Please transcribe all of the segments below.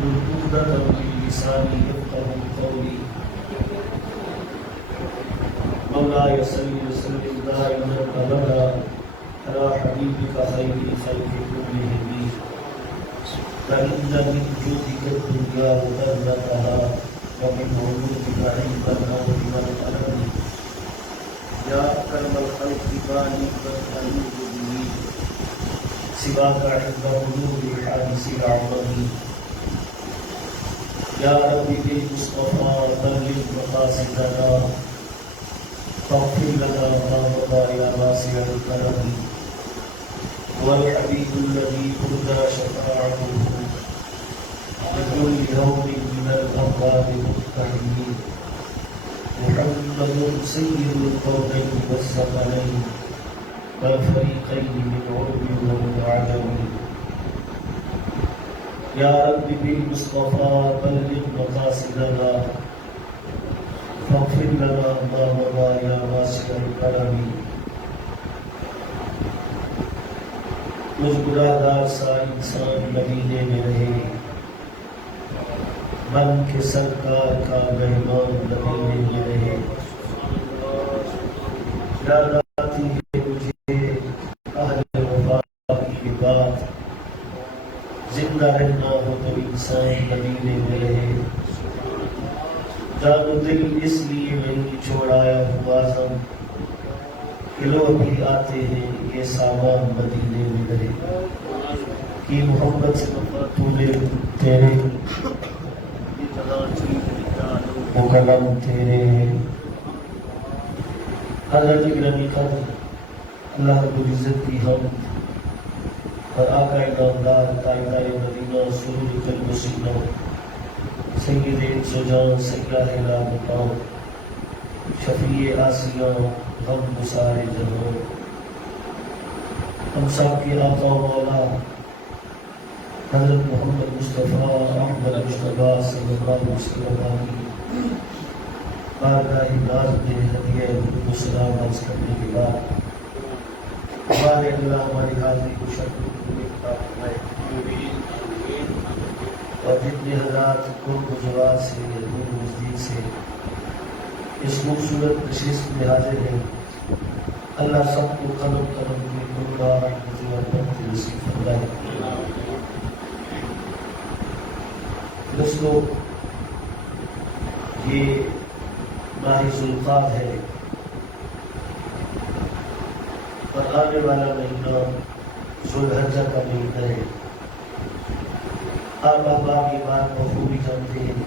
واحلل عقدة من لساني يفقهوا قولي مولاي صل وسلم دائما ابدا على حبيبك خير الخلق كلهم فإن من جودك الدنيا وذرتها ومن علومك علم النور والقلم يا أكرم الخلق باني والخلوق به سواك عند علوم الحادث الأعظم يا رب بالمصطفى بلغ مقاصدنا فاغفر لنا ما مضى يا واسع الكرم والحبيب الذي ترجى شفاعته لكل يوم من الأموال مقتحمين محمد سيد القولين والثقلين والفريقين من عرب ومن عجم يا رب بالمصطفى بلغ مقاصدنا فاغفر لنا ما مضى يا واسع الكرم مجھ گناہگار سا انسان مدینے میں رہے من کے سرکار کا مہمان مدینے میں رہے یاد آتی ہے مجھے اہل وفا کی بات زندہ رہنا ہو تو انسان مدینے میں رہے جان و دل اس لیے نہیں چھوڑ آیا ہوں آزم کہ لوگ بھی آتے ہیں یہ سامان مدینے میں رہے کہ محمد سے طولے تیرے وہ کلام تیرے ہیں حضرت گرامی قدر اللہ رب العزت کی ہم اور آقا نامدار تاجدار مدینہ سرور قلب و سینہ سید سجان سیاہ لا مقام شفیع آسیہ غم گسارے جہاں ہم سب کے آقا و مولا حضرت محمد مصطفیٰ احمد مصطفیٰ صلی اللہ علیہ وسلم کی بارگاہ ناز میں ہدیہ درود و سلام عرض کرنے کے بعد ہمارے اللہ ہماری حاضری کو شکر اور جتنے حضرات قرب و جوار سے دور نزدیک سے اس خوبصورت نشست میں حاضر ہیں اللہ سب کو قلم قلم میں قربا رحمت و رحمت نصیب فرمائے دوستو یہ ماہ ذوالقعدہ ہے اور آنے والا مہینہ ذوالحجہ کا مہینہ ہے آپ احباب یہ بات بخوبی جانتے ہیں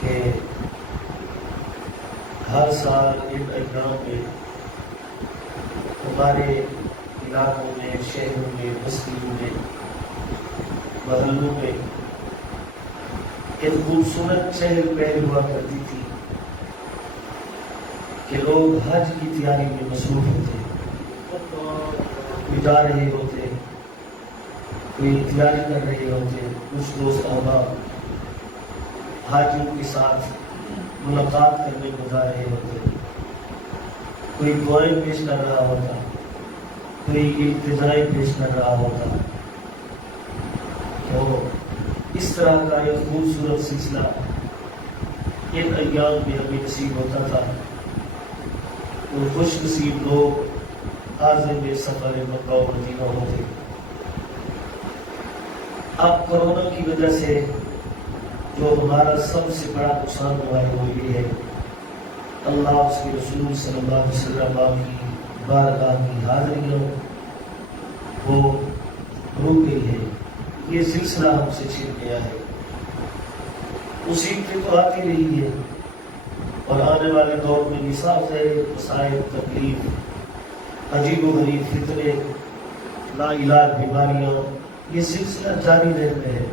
کہ ہر سال ان ایام میں ہمارے علاقوں میں شہروں میں بستیوں میں محلوں میں ایک خوبصورت چہل پہل ہوا کرتی تھی کہ لوگ حج کی تیاری میں مصروف ہوتے کوئی جا رہے ہوتے کوئی تیاری کر رہے ہوتے کچھ دوست احباب حاجیوں کے ساتھ ملاقات کرنے کو جا رہے ہوتے کوئی دعائیں پیش کر رہا ہوتا کوئی التجائیں پیش کر رہا ہوتا تو اس طرح کا ایک خوبصورت سلسلہ ان ایام میں ہمیں نصیب ہوتا تھا اور خوش نصیب لوگ عازم سفر مکہ و مدینہ ہوتے اب کورونا کی وجہ سے جو ہمارا سب سے بڑا نقصان ہوا ہے وہ یہ ہے اللہ اس کے رسول صلی اللہ علیہ وسلم کی بارگاہ کی حاضریوں وہ رک گئی ہے یہ سلسلہ ہم سے چھن گیا ہے مصیبتیں تو آتی رہی ہے اور آنے والے دور میں نصاب ہے مسائل تکلیف عجیب و غریب فتنے لا علاج بیماریاں یہ سلسلہ جاری رہتے ہیں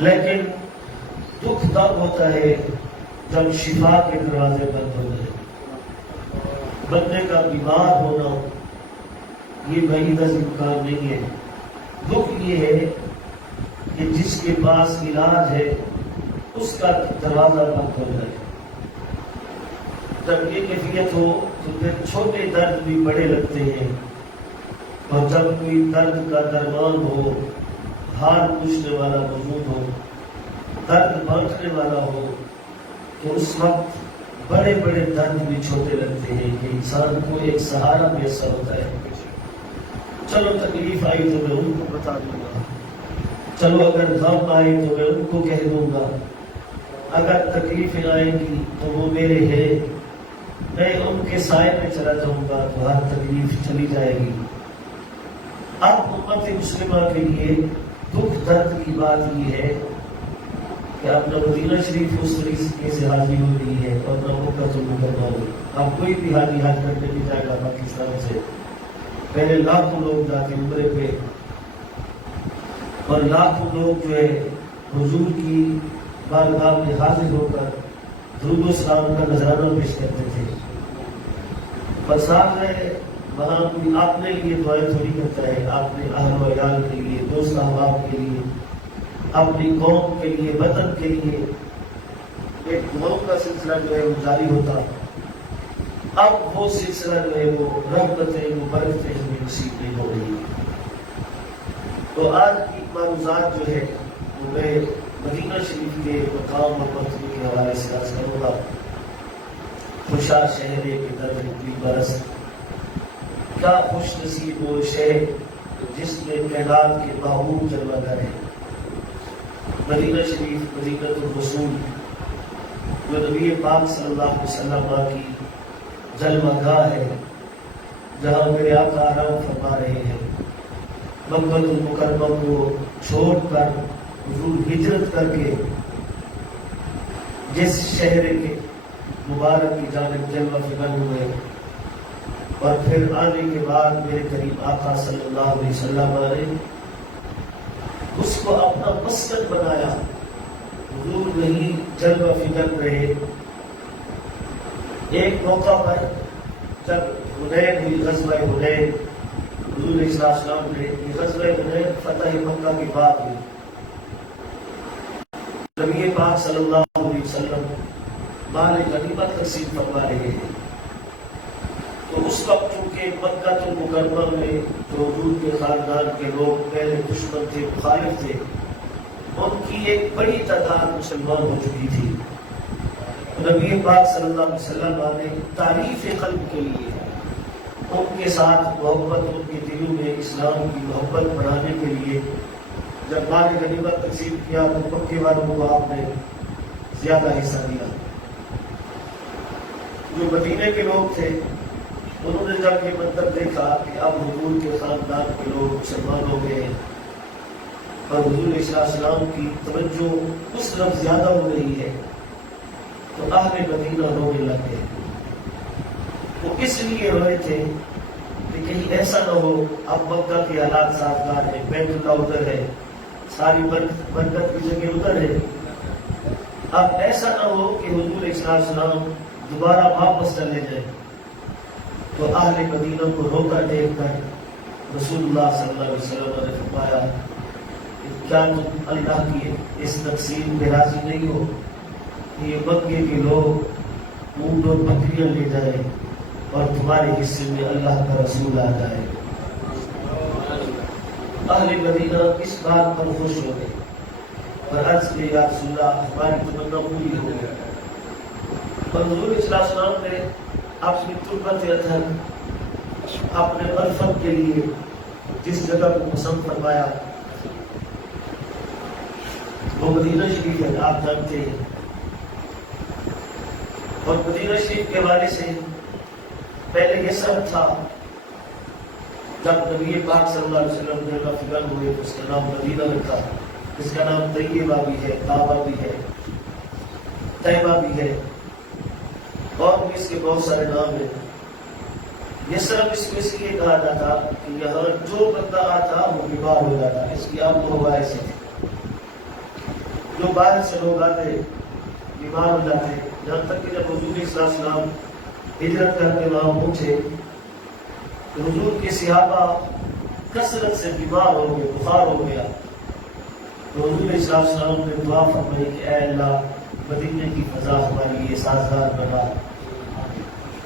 لیکن دکھ تب ہوتا ہے جب شفا کے دروازے بند ہو جائے بندے کا بیمار ہونا یہ بعید از امکان نہیں ہے دکھ یہ ہے کہ جس کے پاس علاج ہے اس کا دروازہ بند ہو جائے جب یہ کیفیت ہو تو پھر چھوٹے درد بھی بڑے لگتے ہیں اور جب کوئی درد کا درمان ہو ہار پوچھنے والا موجود ہو، درد بانٹنے والا ہو، تو اس وقت بڑے بڑے درد بھی چھوٹے لگتے ہیں کہ انسان کو ایک سہارا میسر ہوتا ہے. چلو تکلیف آئی تو میں ان کو بتا دوں گا، چلو اگر غم آئے تو میں ان کو کہہ دوں گا، اگر تکلیفیں آئیں گی تو وہ میرے ہیں، میں ان کے سائے میں چلا جاؤں گا تو ہر تکلیف چلی جائے گی. اب امت مسلمہ کے لیے دکھ درد کی بات یہ ہے کہ اب نہ مدینہ شریف اس طریقے سے حاضری ہو رہی ہے اور نہ مکہ المکرمہ ہو. اب کوئی بھی حاجی حج کرنے نہیں جائے گا پاکستان سے. پہلے لاکھوں لوگ جاتے عمرے پہ اور لاکھوں لوگ جو ہے حضور کی بارگاہ میں حاضر ہو کر درود و سلام کا نذرانہ پیش کرتے تھے. پر صاحب ہے وہاں کوئی اپنے لیے دعائیں تھوڑی کرتا ہے، اپنے اہل و عیال کے لیے، دوست احباب کے لیے، اپنی قوم کے لیے، وطن کے لیے ایک دعاؤں کا سلسلہ جو ہے وہ جاری ہوتا. اب وہ سلسلہ جو ہے وہ رغبتیں، وہ برکتیں ہمیں نصیب نہیں ہو رہی. تو آج کی معروضات جو ہے وہ میں مدینہ شریف کے مقام اور مرتبے کے حوالے سے عرض کروں گا. خوشا شہر کے در نکلی برس، کیا خوش نصیب وہ شہر جس میں کائنات کے معمور جلوہ گر ہے. مدینہ شریف مدینہ الرسول جو نبی پاک صلی اللہ علیہ وسلم کی جلوہ گاہ ہے، جہاں میرے آقا آرام فرما رہے ہیں. مکہ المکرمہ کو چھوڑ کر حضور ہجرت کر کے جس شہر کے مبارک کی جانب جلوہ فکر ہوئے اور پھر آنے کے بعد میرے قریب آقا صلی اللہ علیہ وسلم نے اس کو اپنا مسکن بنایا. حضور نہیں جلوہ فکر رہے. ایک موقع پر جب حنین ہوئی، غزوہ حنین، حضور علیہ السلام نے یہ غزوہ حنین فتح مکہ کی بات ہوئی. نبی پاک صلی اللہ علیہ وسلم مال غنیمت تقسیم فرما رہے ہیں. تو اس وقت چونکہ مکہ المکرمہ میں جو حضور کے خاندان کے لوگ پہلے دشمن تھے، مخالف تھے، ان کی ایک بڑی تعداد مسلمان ہو چکی تھی. نبی پاک صلی اللہ علیہ وسلم نے تعریف قلب کے لیے ان کے ساتھ محبت، ان کے دلوں میں اسلام کی محبت بڑھانے کے لیے جب مال غنیمت تقسیم کیا تو مکے والوں کو آپ نے زیادہ حصہ دیا. جو مدینے کے لوگ تھے انہوں نے جب یہ منظر دیکھا کہ اب حضور کے خاندان کے لوگ مسلمان ہو گئے اور حضور علیہ السلام کی توجہ اس طرف زیادہ ہو رہی ہے، تو اہل مدینہ رونے لگے. وہ اس لیے روئے تھے کہ کہیں ایسا نہ ہو اب مکہ کے حالات سازگار ہیں، بیت اللہ ادھر ہے، ساری برکت کی جگہ ادھر ہے. اب ایسا نہ ہو کہ حضور علیہ السلام دوبارہ واپس چلے جائیں. تو اہل مدینہ کو روتا دیکھ کر رسول اللہ صلی اللہ علیہ وسلم نے فرمایا کہ کیا تم اللہ کی اس تقسیم میں راضی نہیں ہو کہ یہ مکے کے لوگ اونٹ اور بکریاں لے جائیں اور تمہارے حصے میں اللہ کا رسول آ جائے. اہل مدینہ اس بات پر خوش ہو گئے اور عرض کے یا رسول اللہ ہماری تمنا پوری ہو گئی. اور حضور صلی اللہ علیہ وسلم نے اپنی تربت اطہر اپنے مرفت کے لیے جس جگہ کو پسند فرمایا وہ مدینہ شریف ہے، آپ جانتے ہیں. اور مدینہ شریف کے حوالے سے پہلے یہ سب تھا. جب نبی پاک صلی اللہ علیہ وسلم نے فکر ہوئے تو اس کا نام مدینہ رکھا. اس کا نام طیبہ بھی ہے، کعبہ بھی ہے، طیبہ بھی ہے، اور بھی اس کے بہت سارے نام ہیں. یہ صرف اس کو اس لیے کہا جاتا کہ یہاں جو بندہ آتا وہ بیمار ہو جاتا. اس کی آپ کو ہوا ایسے تھے، جو باہر سے لوگ آتے بیمار ہو جاتے. یہاں تک کہ جب حضور صلی اللہ علیہ وسلم ہجرت کر کے وہاں پہنچے تو حضور کے صحابہ کثرت سے بیمار ہو گئے، بخار ہو گیا. تو حضور صلی اللہ علیہ وسلم نے دعا فرمائی کہ اے اللہ مدینے کی فضا ہمارے لیے سازگار بنا.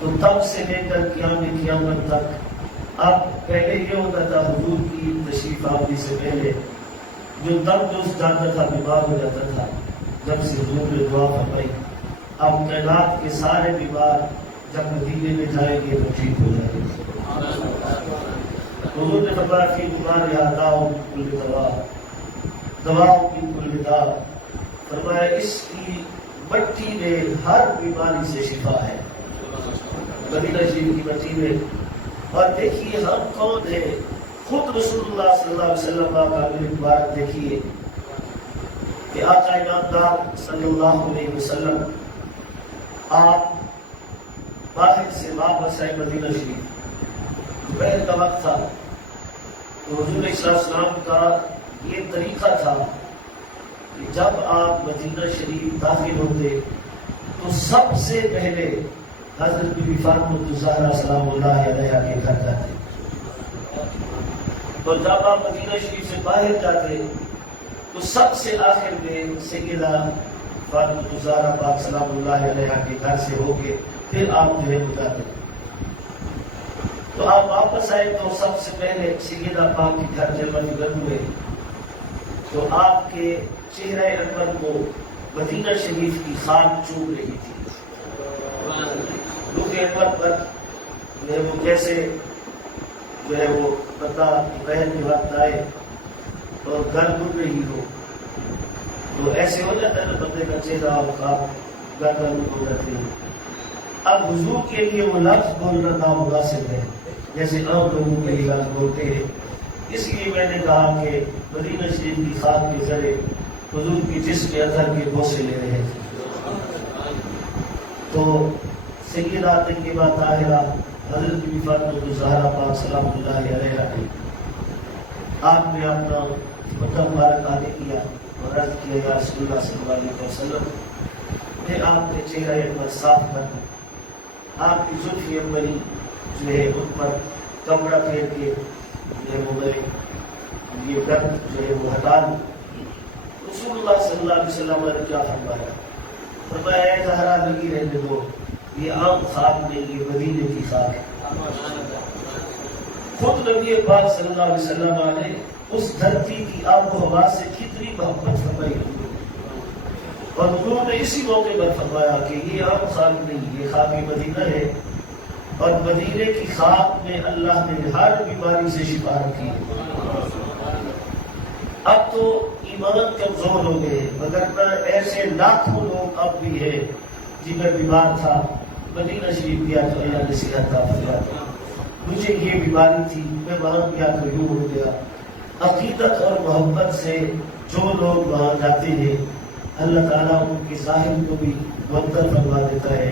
تو تب سے لے کر قیامت تک اب پہلے یہ ہوتا تھا حضور کی تشریف آوری سے پہلے جو تندرست جاتا تھا بیمار ہو جاتا تھا، جب سے حضور نے دعا فرمائی اب کائنات کے سارے بیمار جب مدینے میں جائیں گے تو ٹھیک ہو جائیں گے۔ حضور نے فرمایا کہ بیمار یا داؤ کل دوا دواؤں کی کل دوا، فرمایا اس کی مٹی میں ہر بیماری سے شفا ہے، مدینہ شریف کی مٹی میں۔ اور دیکھیے ہم کون ہیں، خود رسول اللہ صلی اللہ علیہ وسلم کا قابل مبارک دیکھیے کہ آقا انعامدار صلی اللہ علیہ وسلم آپ باہر سے واپس آئے مدینہ شریف، دوپہر کا وقت تھا، تو حضور صلی اللہ علیہ وسلم کا یہ طریقہ تھا کہ جب آپ مدینہ شریف داخل ہوتے تو سب سے پہلے حضرت بی بی فاطمہ الزہرا سلام اللہ علیہا کے گھر جاتے، تو جب آپ مدینہ شریف سے باہر جاتے تو سب سے آخر میں سیدہ فاطمہ الزہرا پاک سلام اللہ علیہا کے گھر سے ہو کے پھر آپ جو ہے جاتے۔ تو آپ واپس آئے تو سب سے پہلے سیدہ پاک کے گھر جلوہ نگر ہوئے، تو آپ کے چہرہ انور کو مدینہ شریف کی خاک چوم رہی تھی، روح انور پر جو ہے وہ جیسے جو ہے وہ پتہ دوپہر کے وقت آئے اور گرد اڑ رہی ہو تو ایسے ہو جاتا ہے نا بندے کا چہرہ اور خاک گرد ہو جاتی ہے۔ اب حضور کے لیے وہ لفظ بولنا نامناسب ہے جیسے عام لوگوں کے لفظ بولتے ہیں، اس لیے میں نے کہا کہ مدینہ شریف کی خاک کے ذریعے حضور کی جسم اطہر کے بوسے لے رہے تھے۔ تو سیدہ طیبہ طاہرہ حضرت بی بی فاطمہ الزہرا پاک سلام اللہ علیہا نے آپ نے اپنا مکہ مبارک آگے کیا اور عرض کیا یا رسول اللہ صلی اللہ علیہ وسلم، پھر آپ نے چہرہ انور صاف کر آپ کی زلف انوری جو ہے ان پر کپڑا پھیر کے جو ہے وہ میں یہ گرد جو ہے وہ ہٹا دوں۔ رسول اللہ صلی اللہ علیہ وسلم نے کیا فرمایا؟ فرمایا اے زہرا لگی رہنے دو، یہ عام خاک نہیں، یہ مدینے کی خاک ہے۔ خود نبی پاک صلی اللہ علیہ وسلم نے اس دھرتی کی آب و ہوا سے کتنی محبت فرمائی اور حضور نے اسی موقع پر فرمایا کہ یہ عام خاک نہیں، یہ خاک مدینہ ہے، اور مدینے کی خاک میں اللہ نے ہر بیماری سے شفا رکھی ہے۔ اب تو ایمان کمزور ہو گئے، مگر ایسے لاکھوں لوگ اب بھی ہیں جن میں بیمار تھا، مدینہ شریف گیا تو اللہ نے صحت عطا فرمایا، مجھے یہ بیماری تھی میں وہاں گیا تو یوں ہو گیا۔ عقیدت اور محبت سے جو لوگ وہاں جاتے ہیں اللہ تعالیٰ ان کے ظاہر کو بھی منور فرما دیتا ہے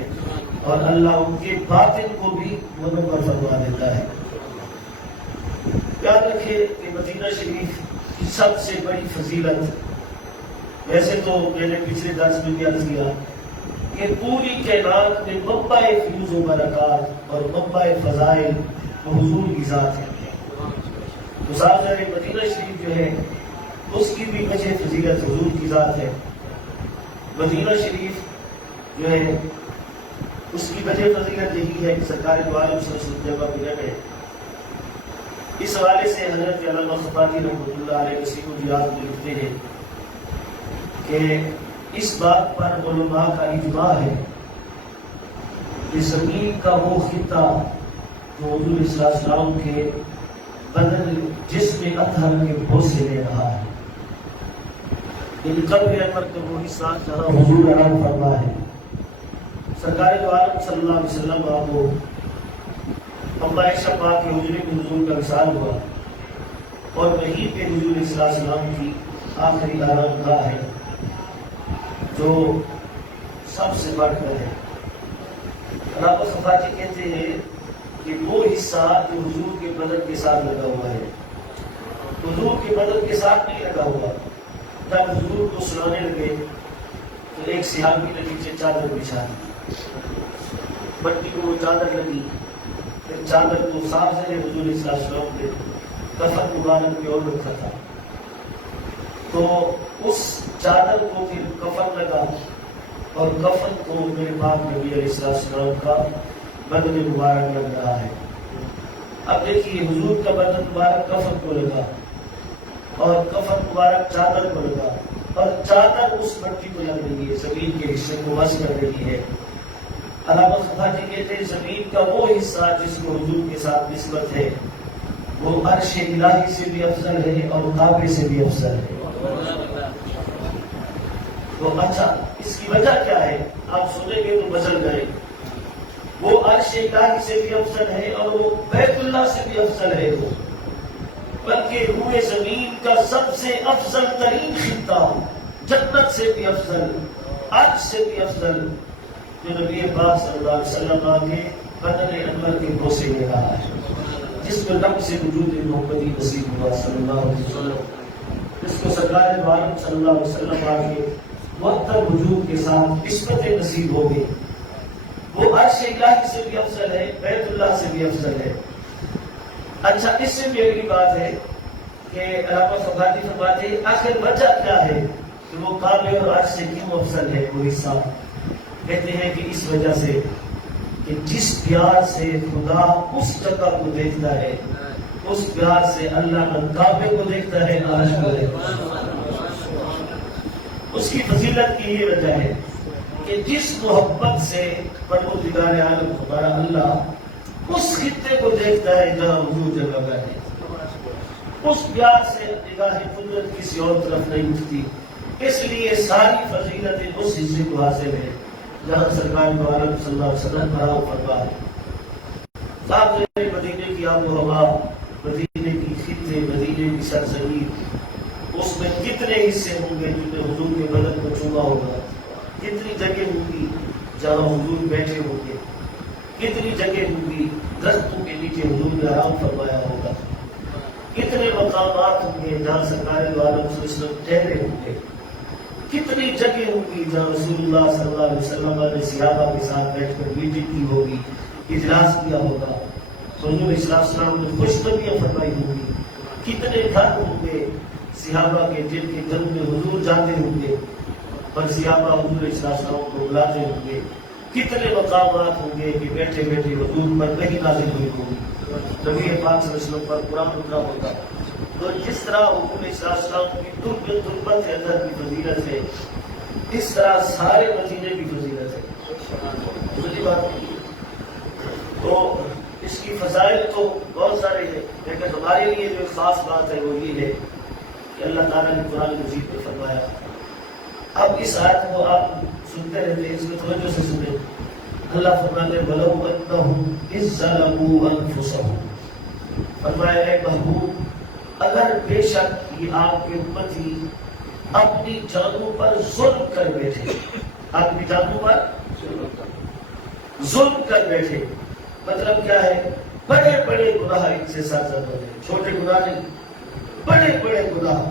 اور اللہ ان کے باطن کو بھی منور فرما دیتا ہے۔ یاد رکھے کہ مدینہ شریف کی سب سے بڑی فضیلت، ویسے تو میں نے پچھلے درس میں بھی عرض کیا کہ پوری کائنات میں منبع فیوز و برکات اور منبع فضائل وہ حضور کی ذات ہے۔ تو ظاہر مدینہ شریف جو ہے اس کی بھی وجہ فضیلت حضور کی ذات ہے۔ مدینہ شریف جو ہے اس کی وجہ فضیلت یہی ہے کہ سرکار دو عالم صلی اللہ علیہ وسلم جگہ ملن ہے۔ اس حوالے سے حضرت علامہ خطابی رحمۃ اللہ علیہ وسیع الریاض میں لکھتے ہیں کہ اس بات پر علماء کا اجماع ہے کہ زمین کا وہ خطہ جو حضور صلی اللہ علیہ وسلم کے بدن جسم اطہر کے بوسے لے رہا ہے، ان قبر انور کا وہ حصہ جہاں حضور آرام فرما ہے۔ سرکار دو عالم صلی اللہ علیہ وسلم کو اما عائشہ پاک کے حجرے میں حضور کا وصال ہوا اور وہیں پہ حضور صلی اللہ علیہ وسلم کی آخری آرام گاہ ہے جو سب سے بڑھ کر ہے۔ علامہ خفاجی کہتے ہیں کہ وہ حصہ جو حضور کے بدن کے ساتھ لگا ہوا ہے، حضور کے بدن کے ساتھ نہیں لگا ہوا، جب حضور کو سلانے لگے تو ایک صحابی نے نیچے چادر بچھا دی، مٹی کو وہ چادر لگی، پھر چادر کو صاف سے حضور صلی اللہ علیہ وسلم نے کفن مبارک پہ اور رکھا تھا، تو اس چادر کو پھر کفن لگا اور کفن کو میرے پاک نبی علیہ السلام کا بدن مبارک لگ رہا ہے۔ اب دیکھیے حضور کا بدن مبارک کفن کو لگا اور کفن مبارک چادر کو لگا اور چادر اس مٹی کو لگ رہی ہے، زمین کے حصے کو بس کر رہی ہے۔ علامہ صفا جی کہتے ہیں زمین کا وہ حصہ جس کو حضور کے ساتھ نسبت ہے وہ عرش الہی سے بھی افضل ہے اور کعبے سے بھی افضل ہے۔ تو اچھا اس کی وجہ کیا ہے؟ آپ سنیں گے تو بدل گئے۔ وہ عرش الہی سے بھی افضل ہے اور وہ بیت اللہ سے بھی افضل ہے، بلکہ روئے زمین کا سب سے افضل ترین خطہ، جنت سے بھی افضل، عرش سے بھی افضل، جو نبی پاک صلی اللہ علیہ وسلم آگے بدن انور کے بوسے لے رہا ہے، جس میں رب سے وجود محمدی نصیب ہوا صلی اللہ علیہ وسلم، جس کو سرکار دو عالم صلی اللہ علیہ وسلم آگے معطر وجود کے ساتھ نسبت نصیب ہو گئی، وہ عرش الہی سے بھی افضل ہے، بیت اللہ سے بھی افضل ہے۔ اچھا اس سے بھی اگلی بات ہے کہ علامہ صفاتی فرماتے ہیں آخر وجہ کیا ہے کہ وہ کعبے اور عرش سے کیوں افضل ہے وہ حصہ؟ کہتے ہیں کہ اس وجہ سے کہ جس پیار سے خدا اس جگہ کو دیکھتا ہے اس پیار سے اللہ نہ کعبے کو دیکھتا ہے نہ عرش کو دیکھتا ہے۔ اس کی فضیلت کی یہ وجہ ہے کہ جس محبت سے پروردگار عالم ہمارا اللہ اس خطے کو دیکھتا ہے جہاں حضور جگہ ہے، اس پیار سے نگاہ قدرت کسی اور طرف نہیں اٹھتی، اس لیے ساری فضیلتیں اس حصے کو حاصل ہے جہاں سرکار دو عالم صلی اللہ علیہ وسلم کھڑا فرما ہے۔ صاحب مدینے کی آب و ہوا، مدینے کی خطے، مدینے کی سرزمین، اس میں کتنے حصے ہوں گے جنہیں حضور کے بدن کو چوما ہوگا، کتنی جگہ ہوں گی جہاں حضور بیٹھے ہوں گے، کتنی جگہ ہوں گی درختوں کے نیچے حضور نے آرام فرمایا ہوگا، کتنے مقامات ہوں گے جہاں سرکار دو عالم صلی اللہ علیہ وسلم ٹھہرے ہوں گے، کتنی جگہ ہوں گی جہاں رسول اللہ صلی اللہ علیہ وسلم نے صحابہ کے ساتھ بیٹھ کر میٹنگ کی ہوگی، اجلاس کیا ہوگا، حضور علیہ السلام نے خوشخبریاں فرمائی ہوں گی، کتنے گھر ہوں گے صحابہ کے جن کے گھر میں حضور جاتے ہوں گے اور صحابہ حضور علیہ السلام کو بلاتے ہوں گے، کتنے مقامات ہوں گے کہ بیٹھے بیٹھے حضور پر وحی نازل ہوئی ہوگی، نبی پاک صلی اللہ علیہ وسلم پر قرآن اترا ہوگا۔ تو جس طرح حضور علیہ السلام کی تربت ہے، اندر کی فضیلت ہے، اس طرح سارے مدینے کی فضیلت ہے۔ دوسری بات تو اس کی فضائل تو بہت سارے ہیں، لیکن ہمارے لیے جو خاص بات ہے وہ یہ ہے کہ اللہ تعالیٰ نے قرآن مجید میں فرمایا۔ اب اس آیت کو آپ سنتے رہتے ہیں، اس میں توجہ سے سنیں۔ اللہ فرماتے ہیں وَلَوْ أَنَّهُمْ إِذْ ظَلَمُوا أَنفُسَهُمْ، فرمایا اے محبوب اگر بے شک یہ آپ کے امتی اپنی جانوں پر ظلم کر بیٹھے، اپنی جانوں پر ظلم کر بیٹھے، مطلب کیا ہے؟ بڑے بڑے گناہ ان سے سرزد ہو گئے، چھوٹے گناہ نہیں، بڑے بڑے گناہ۔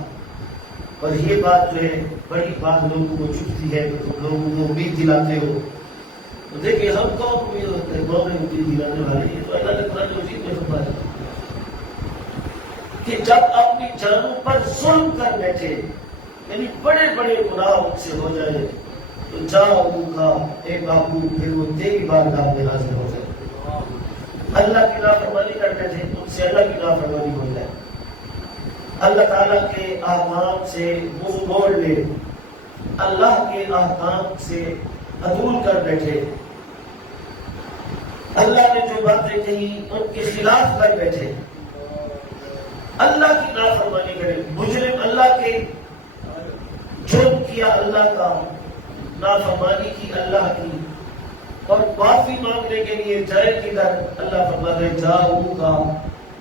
اور یہ بات جو ہے بڑی بات لوگوں کو چبھتی ہے کہ تم لوگوں کو امید دلاتے ہو۔ تو دیکھیے ہم کون امید ہوتے ہیں، کون امید دلانے والے ہیں؟ تو اللہ نے قرآن مجید میں فرمایا کہ جب اپنی جانوں پر ظلم کر بیٹھے، یعنی بڑے بڑے گناہ ان سے ہو جائے، تو جاؤں کا اے بابو پھر وہ تیری بارگاہ میں حاضر ہو جائے، اللہ کی نافرمانی کرتے تھے، ان سے اللہ کی نافرمانی ہو جائے، اللہ تعالیٰ کے احکام سے منہ موڑ لے، اللہ کے احکام سے عدول کر بیٹھے، اللہ نے جو باتیں کہی ان کے خلاف کر بیٹھے، اللہ کی نافرمانی کرے، مجرم اللہ کے، جرم کیا اللہ کا، نافرمانی کی اللہ کی، اور معافی مانگنے کے لیے جائے کدھر؟ اللہ فرماتے ہیں جاؤں کا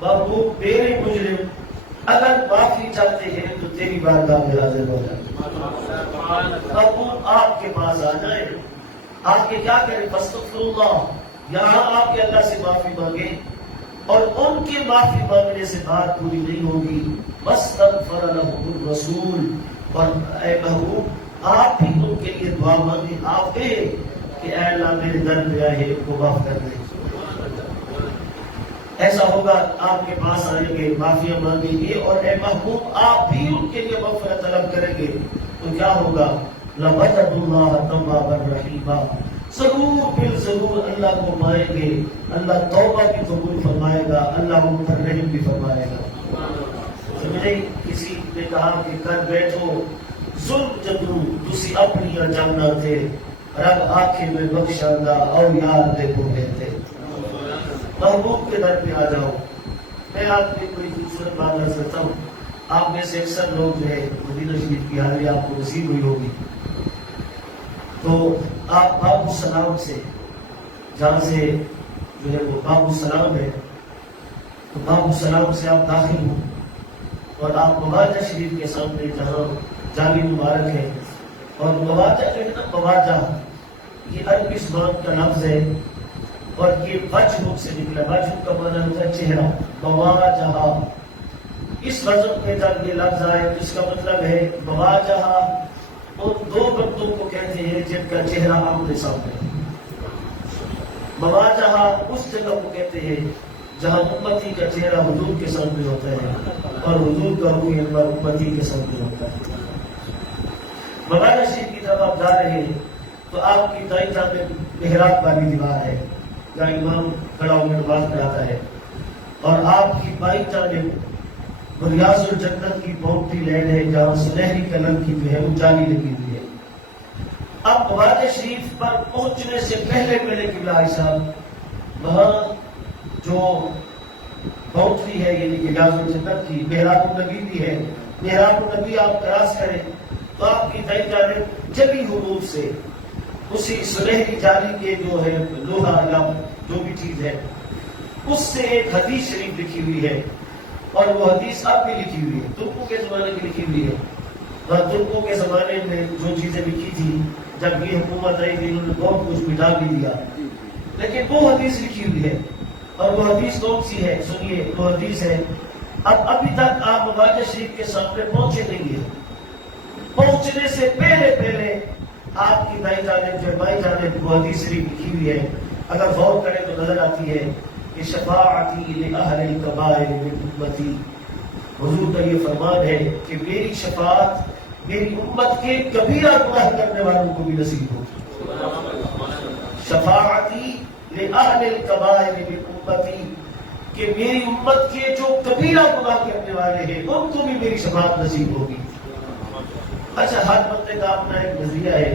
بابو میرے مجرم اگر معافی چاہتے ہیں تو تیری بارگاہ میں حاضر ہو جائے، اب وہ آپ کے پاس آ جائے، آپ کے کیا کریں؟ فاستغفر اللہ، یہاں آپ کے اللہ سے معافی مانگیں، اور ان کے معافی مانگنے سے بات پوری نہیں ہوگی، واستغفر لهم الرسول، اور اے محبوب آپ بھی ان کے لیے دعا مانگیں، آپ کہیں کہ اے اللہ میرے در پہ آئے ان کو معاف کر دیں۔ ایسا ہوگا آپ کے پاس آئیں گے، معافیاں مانگیں گے، اور اے محبوب آپ بھی ان کے لیے مغفرت طلب کریں گے، تو کیا ہوگا؟ لَوَجَدُ اللَّهَ تَوَّابًا رَحِيمًا، ضرور پھر ضرور اللہ کو مانیں گے، اللہ توبہ بھی قبول فرمائے گا، اللہ ان پر رحم بھی فرمائے گا۔ تو مجھے کسی نے کہا کہ کر بیٹھو ظلم جدو تسی اپنی جاننا تھے رب آنکھیں میں بخشاندہ اور یار دیکھو گئے تھے. محبوب کے در پہ آ جاؤ. میں آپ میں کوئی خوبصورت بات کر سکتا ہوں. آپ میں سے اکثر لوگ جو ہے مدینہ شریف کی حاضری آپ کو نصیب ہوئی ہوگی. تو آپ باب السلام سے جہاں سے جو ہے وہ باب السلام ہے تو باب السلام سے آپ داخل ہوں اور آپ مواجہ شریف کے سامنے جہاں جامع مبارک ہے اور مواجہ جو ہے نا مواجہ یہ عربی زبان کا لفظ ہے اور یہ وجہ سے نکلا. وجہ کا معنی ہوتا ہے چہرہ. مواجہ اس وزن میں جب یہ لفظ آئے تو اس کا مطلب ہے مواجہ ان دو بندوں کو کہتے ہیں جن کا چہرہ آمنے سامنے ہے. مواجہ اس جگہ کو کہتے ہیں جہاں امتی کا چہرہ حضور کے سامنے ہوتا ہے اور حضور کا روح انور امتی کے سامنے ہوتا ہے. مواجہ شریف کی طرف آپ جا رہے ہیں تو آپ کی دائیں جانب محراب والی دیوار ہے جہاں امام کھڑا ہو کے نماز پڑھاتا ہے اور آپ کی بائیں جانب ریاض الجنت کی باؤنڈری لینڈ ہے جہاں سنہری کلر کی جو ہے وہ جالی لگی ہوئی ہے. اب مواجہ شریف پر پہنچنے سے پہلے قبلہ صاحب وہاں جو باؤنڈری ہے یعنی ریاض الجنت کی محراب النبی بھی ہے. محراب النبی آپ کراس کریں تو آپ کی دائیں جانب جلی حروف سے اسی سنہری جالی کے جو ہے لوہا یا جو بھی چیز ہے اس سے ایک حدیث شریف لکھی ہوئی ہے اور وہ حدیث اب بھی لکھی ہوئی ہے. ترکوں کے زمانے کی لکھی ہوئی ہے. ترکوں کے زمانے میں جو چیزیں لکھی تھی جب یہ حکومت آئی تھی انہوں نے بہت کچھ مٹا بھی دیا لیکن وہ حدیث لکھی ہوئی ہے. اور وہ حدیث کون سی ہے سنیے. وہ حدیث ہے ابھی تک آپ مواجہ شریف کے سامنے پہنچے نہیں ہیں. پہنچنے سے پہلے آپ کی دائیں جانب جو بائیں جانب وہ حدیث شریف لکھی ہوئی ہے. اگر غور کریں تو نظر آتی ہے کہ شفاعتی لأہل الکبائر من امتی. حضور کا یہ فرمان ہے کہ میری شفاعت میری امت کے کبیرہ گناہ کرنے والوں کو بھی نصیب ہوگی. شفاعتی لأہل الکبائر من امتی کہ میری امت کے جو کبیرہ گناہ کرنے والے ہیں ان کو بھی میری شفاعت نصیب ہوگی. اچھا ہر بندے کا اپنا ایک نظریہ ہے.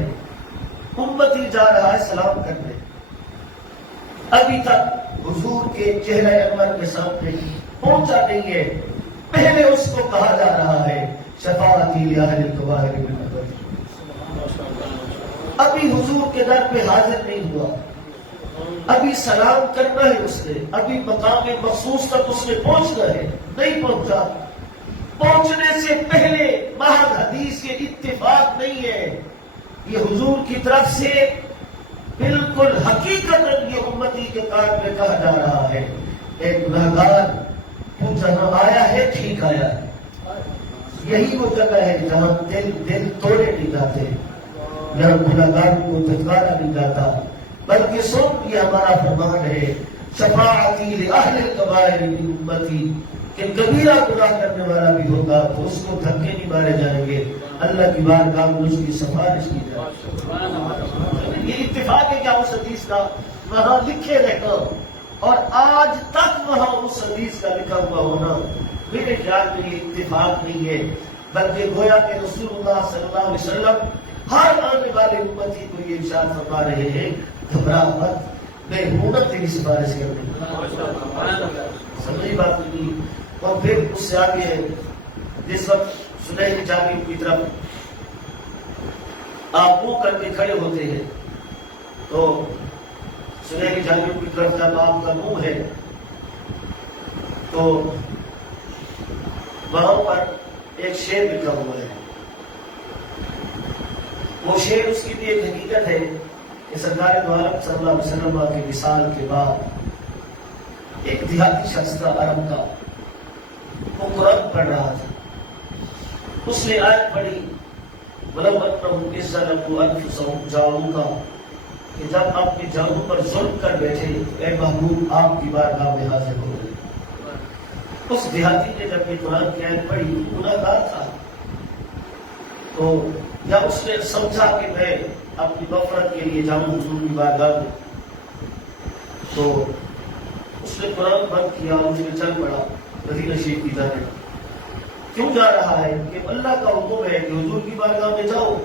امتی جا رہا ہے سلام کرنے, ابھی تک حضور کے چہرہ انور کے سامنے پہنچا نہیں ہے. پہلے اس کو کہا جا رہا ہے شفاعتی لأہل الکبائر من امتی. ابھی حضور کے در پہ حاضر نہیں ہوا, ابھی سلام کرنا ہے اس نے, ابھی مقام مخصوص تک اس نے پہنچنا ہے, نہیں پہنچا. پہنچنے سے پہلے محض حدیث کے اتفاق نہیں ہے, یہ حضور کی طرف سے بالکل حقیقت یہ امتی کے کان میں کہا جا رہا ہے. ایک گناہگار تو جہاں آیا ہے ٹھیک آیا ہے. یہی وہ جگہ ہے جہاں دل توڑے نہیں جاتے, جہاں گناہگار کو دھتکارا نہیں جاتا, بلکہ سن یہ ہمارا فرمان ہے شفاعتی لأہل الکبائر من امتی کہ کبیرہ گناہ کرنے والا بھی ہوگا تو اس کو دھکے نہیں مارے جائیں گے, اللہ کی بارگاہ میں اس کی سفارش کی جائے. یہ اتفاق ہے کیا اس حدیث کا وہاں لکھے رہنا اور آج تک وہاں اس حدیث کا لکھا ہوا ہونا میرے خیال میں یہ اتفاق نہیں ہے, بلکہ گویا کہ رسول اللہ صلی اللہ علیہ وسلم ہر آنے والے امتی کو یہ ارشاد فرما رہے ہیں گھبرا مت, میں ہوں نا تیری سفارش کرنے. سمجھی بات نہیں. اور پھر اس سے آگے ہے جس وقت سنہری جالی کی طرف آپ منہ کر کے کھڑے ہوتے ہیں تو سنہری جالی کی طرف جب آپ کا منہ ہے تو وہاں پر ایک شعر لکھا ہوا ہے. وہ شعر اس کی بھی ایک حقیقت ہے کہ سرکار دو عالم صلی اللہ علیہ وسلم کی وصال کے بعد ایک دیہاتی شخص تھا عرب کا, وہ قرآن پڑھ رہا تھا. اس نے آیت پڑھی وَلَوْ أَنَّهُمْ إِذْ ظَلَمُوا أَنفُسَهُمْ جَاءُوكَ کہ جب اپنی جانوں پر ظلم کر بیٹھے اے محبوب آپ کی بارگاہ میں حاضر ہو گئے. اس دیہاتی نے جب یہ قرآن کی آیت پڑھی گناہگار تھا تو یا اس نے سمجھا کہ میں اپنی مغفرت کے لیے جاؤں حضور کی بارگاہ میں, تو اس نے قرآن بند کیا اور اس نے چل پڑا مدینہ شریف کی جانب. کیوں جا رہا ہے؟ کہ اللہ کا حکم ہے کہ حضور کی بارگاہ میں جاؤ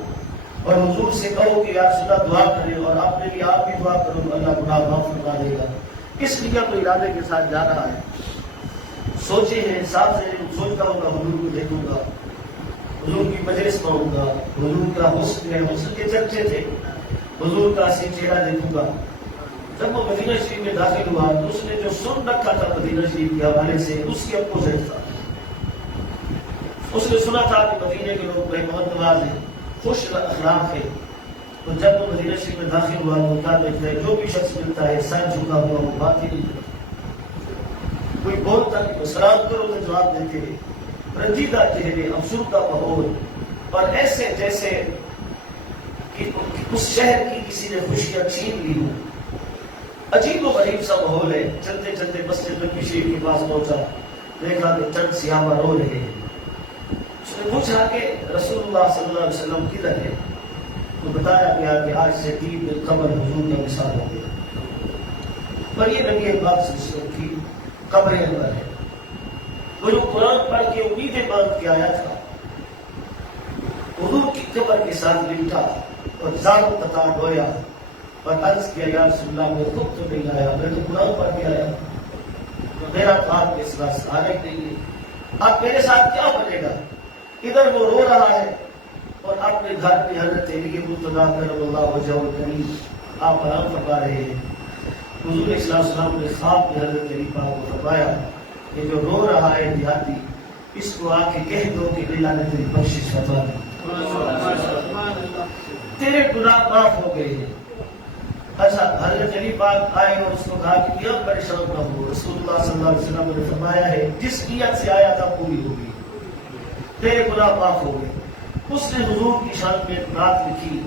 اور حضور سے کہو کہ یا رسول اللہ دعا کریں، اور آپ نے آپ بھی دعا کرو تو اللہ گناہ معاف فرما دے گا۔ اس لیے تو ارادے کے ساتھ جا رہا ہے۔ سوچے ہیں، صاحب سے سوچتا ہوگا حضور کو دیکھوں گا، حضور کی مجلس میں ہوں گا، حضور کا حسن ہے، حسن کے چرچے تھے، حضور کا اسی چہرہ دیکھوں گا۔ جب وہ مدینہ شریف میں داخل ہوا تو اس نے جو سن رکھا تھا مدینہ شریف کے حوالے سے اس کے اپوزٹ تھا۔ اس نے سنا تھا کہ مدینہ کے لوگ مہمان نواز ہیں، خوش اخلاق ہے، تو جب وہ مدینہ شریف میں داخل ہوا تو کیا دیکھتا ہے، جو بھی شخص ملتا ہے سر جھکا ہوا وہ بات ہی نہیں کرتا، کوئی بولتا نہیں، سلام کرو تو جواب دیتے ہیں، رنجیدہ چہرے، افسردہ ماحول، اور ایسے جیسے کہ اس شہر کی کسی نے خوشیاں چھین لی ہوں۔ عجیب و غریب سا ماحول ہے۔ چلتے چلتے مسجد نبوی شریف کے پاس پہنچا، دیکھا کہ چند صحابہ رو رہے ہیں۔ اس نے پوچھا کہ رسول اللہ صلی اللہ علیہ وسلم کدھر ہے؟ تو بتایا گیا کہ آج سے 3 دن قبر حضور کا وصال ہو گیا، پر یہ نبی پاک صلی اللہ علیہ وسلم کی قبر اندر ہے۔ وہ جو قرآن پڑھ کے امیدیں باندھ کے آیا تھا، حضور کی قبر کے ساتھ لپٹا اور زاروں قطار رویا اور عرض کیا، یا رسول اللہ میں خود تو نہیں آیا، میں تو قرآن پڑھ کے آیا، میرا تو آپ کے ساتھ سہارا ہی نہیں ہے، آپ میرے ساتھ کیا بنے گا؟ ادھر وہ رو رہا ہے اور اپنے گھر میں حضرت علی مرتضیٰ کرم اللہ وجہہ الکریم آپ آرام فرما رہے ہیں۔ حضور صلی اللہ علیہ وسلم نے خواب میں حضرت علی پاک کو فرمایا کہ جو رو رہا ہے دیہاتی، اس کو آ کے کہہ دو کہ اللہ نے تیری بخشش فرما دی، تیرے گناہ معاف ہو گئے ہیں۔ اچھا، حضرت علی پاک آئے اور اس کو کہا کہ کیا پریشان نہ ہو، رسول اللہ صلی اللہ علیہ وسلم نے فرمایا ہے جس نیت سے آیا تھا پوری ہوگی، تیرے گناہ معاف ہو گئے۔ اس نے حضور کی شان میں ایک نعت لکھی،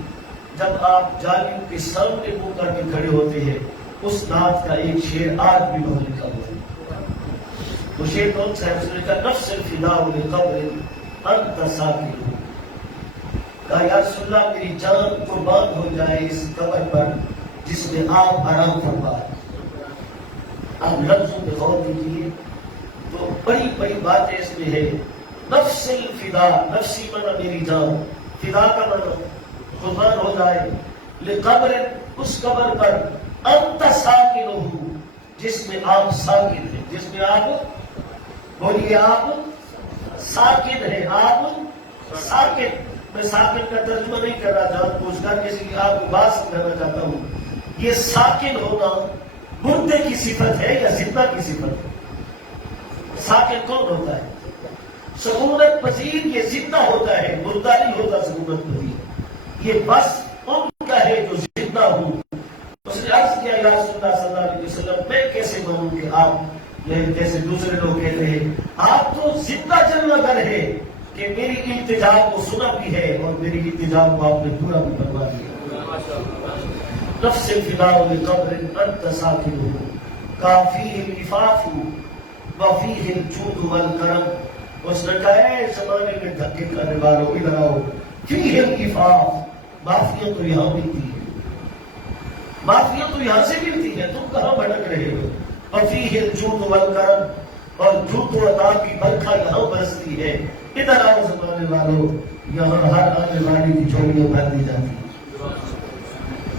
جب آپ جالیوں کے سامنے منہ کر کے کھڑے ہوتے ہیں، اس نعت کا ایک شعر آج بھی وہاں لکھا ہوا ہے۔ وہ شعر کون سا ہے؟ اس نے کہا، نفس الفداء لقبر انت ساکن، کہا یا رسول اللہ میری جان قربان ہو جائے اس قبر پر جس میں آپ آرام فرما ہے۔ آپ لفظوں پہ غور کیجیے تو بڑی بڑی باتیں اس میں ہے۔ نفس الفداء، نفسی منا میری جان، فدا کا منا قربان ہو جائے، لقبر اس قبر پر انت ساکن ہو جس میں آپ ساکن ہیں، جس میں آپ بولیے آپ ساکن ہیں، آپ ساکن۔ میں ساکن کا ترجمہ نہیں کر رہا، جان پوچھ کر کسی کی آپ کو بات سمجھانا چاہتا ہوں۔ یہ ساکن ہونا مردے کی صفت ہے یا زندہ کی صفت ہے؟ ساکن کون ہوتا ہے؟ سکونت پذیر یہ زندہ ہوتا ہے، مردہ نہیں ہوتا سکونت پذیر، یہ بس ان کا ہے جو زندہ ہوں۔ اس نے عرض کیا، یا رسول اللہ صلی اللہ علیہ وسلم میں کیسے مانوں کہ آپ جیسے دوسرے لوگ کہتے ہیں، آپ تو زندہ جانور ہے کہ میری التجا کو سنا بھی ہے اور میری التجا کو آپ نے پورا بھی کروا دیا۔ نفس الفداء لقبر انت ساکن، کافیہ العفاف وفیہ الجود والکرم۔ اس نے کہا، اے زمانے میں دھکے کرنے والوں ادھر آؤ، فیہ العفاف، معافیت تو یہاں ملتی ہے، معافیت تو یہاں سے ملتی ہے، تم کہاں بھٹک رہے ہو؟ وفیہ الجود والکرم، اور جود و عطا کی برکھا یہاں برستی ہے، ادھر آؤ زمانے والوں، یہاں ہر آنے والی کی جھولیاں بھر دی جاتی ہیں۔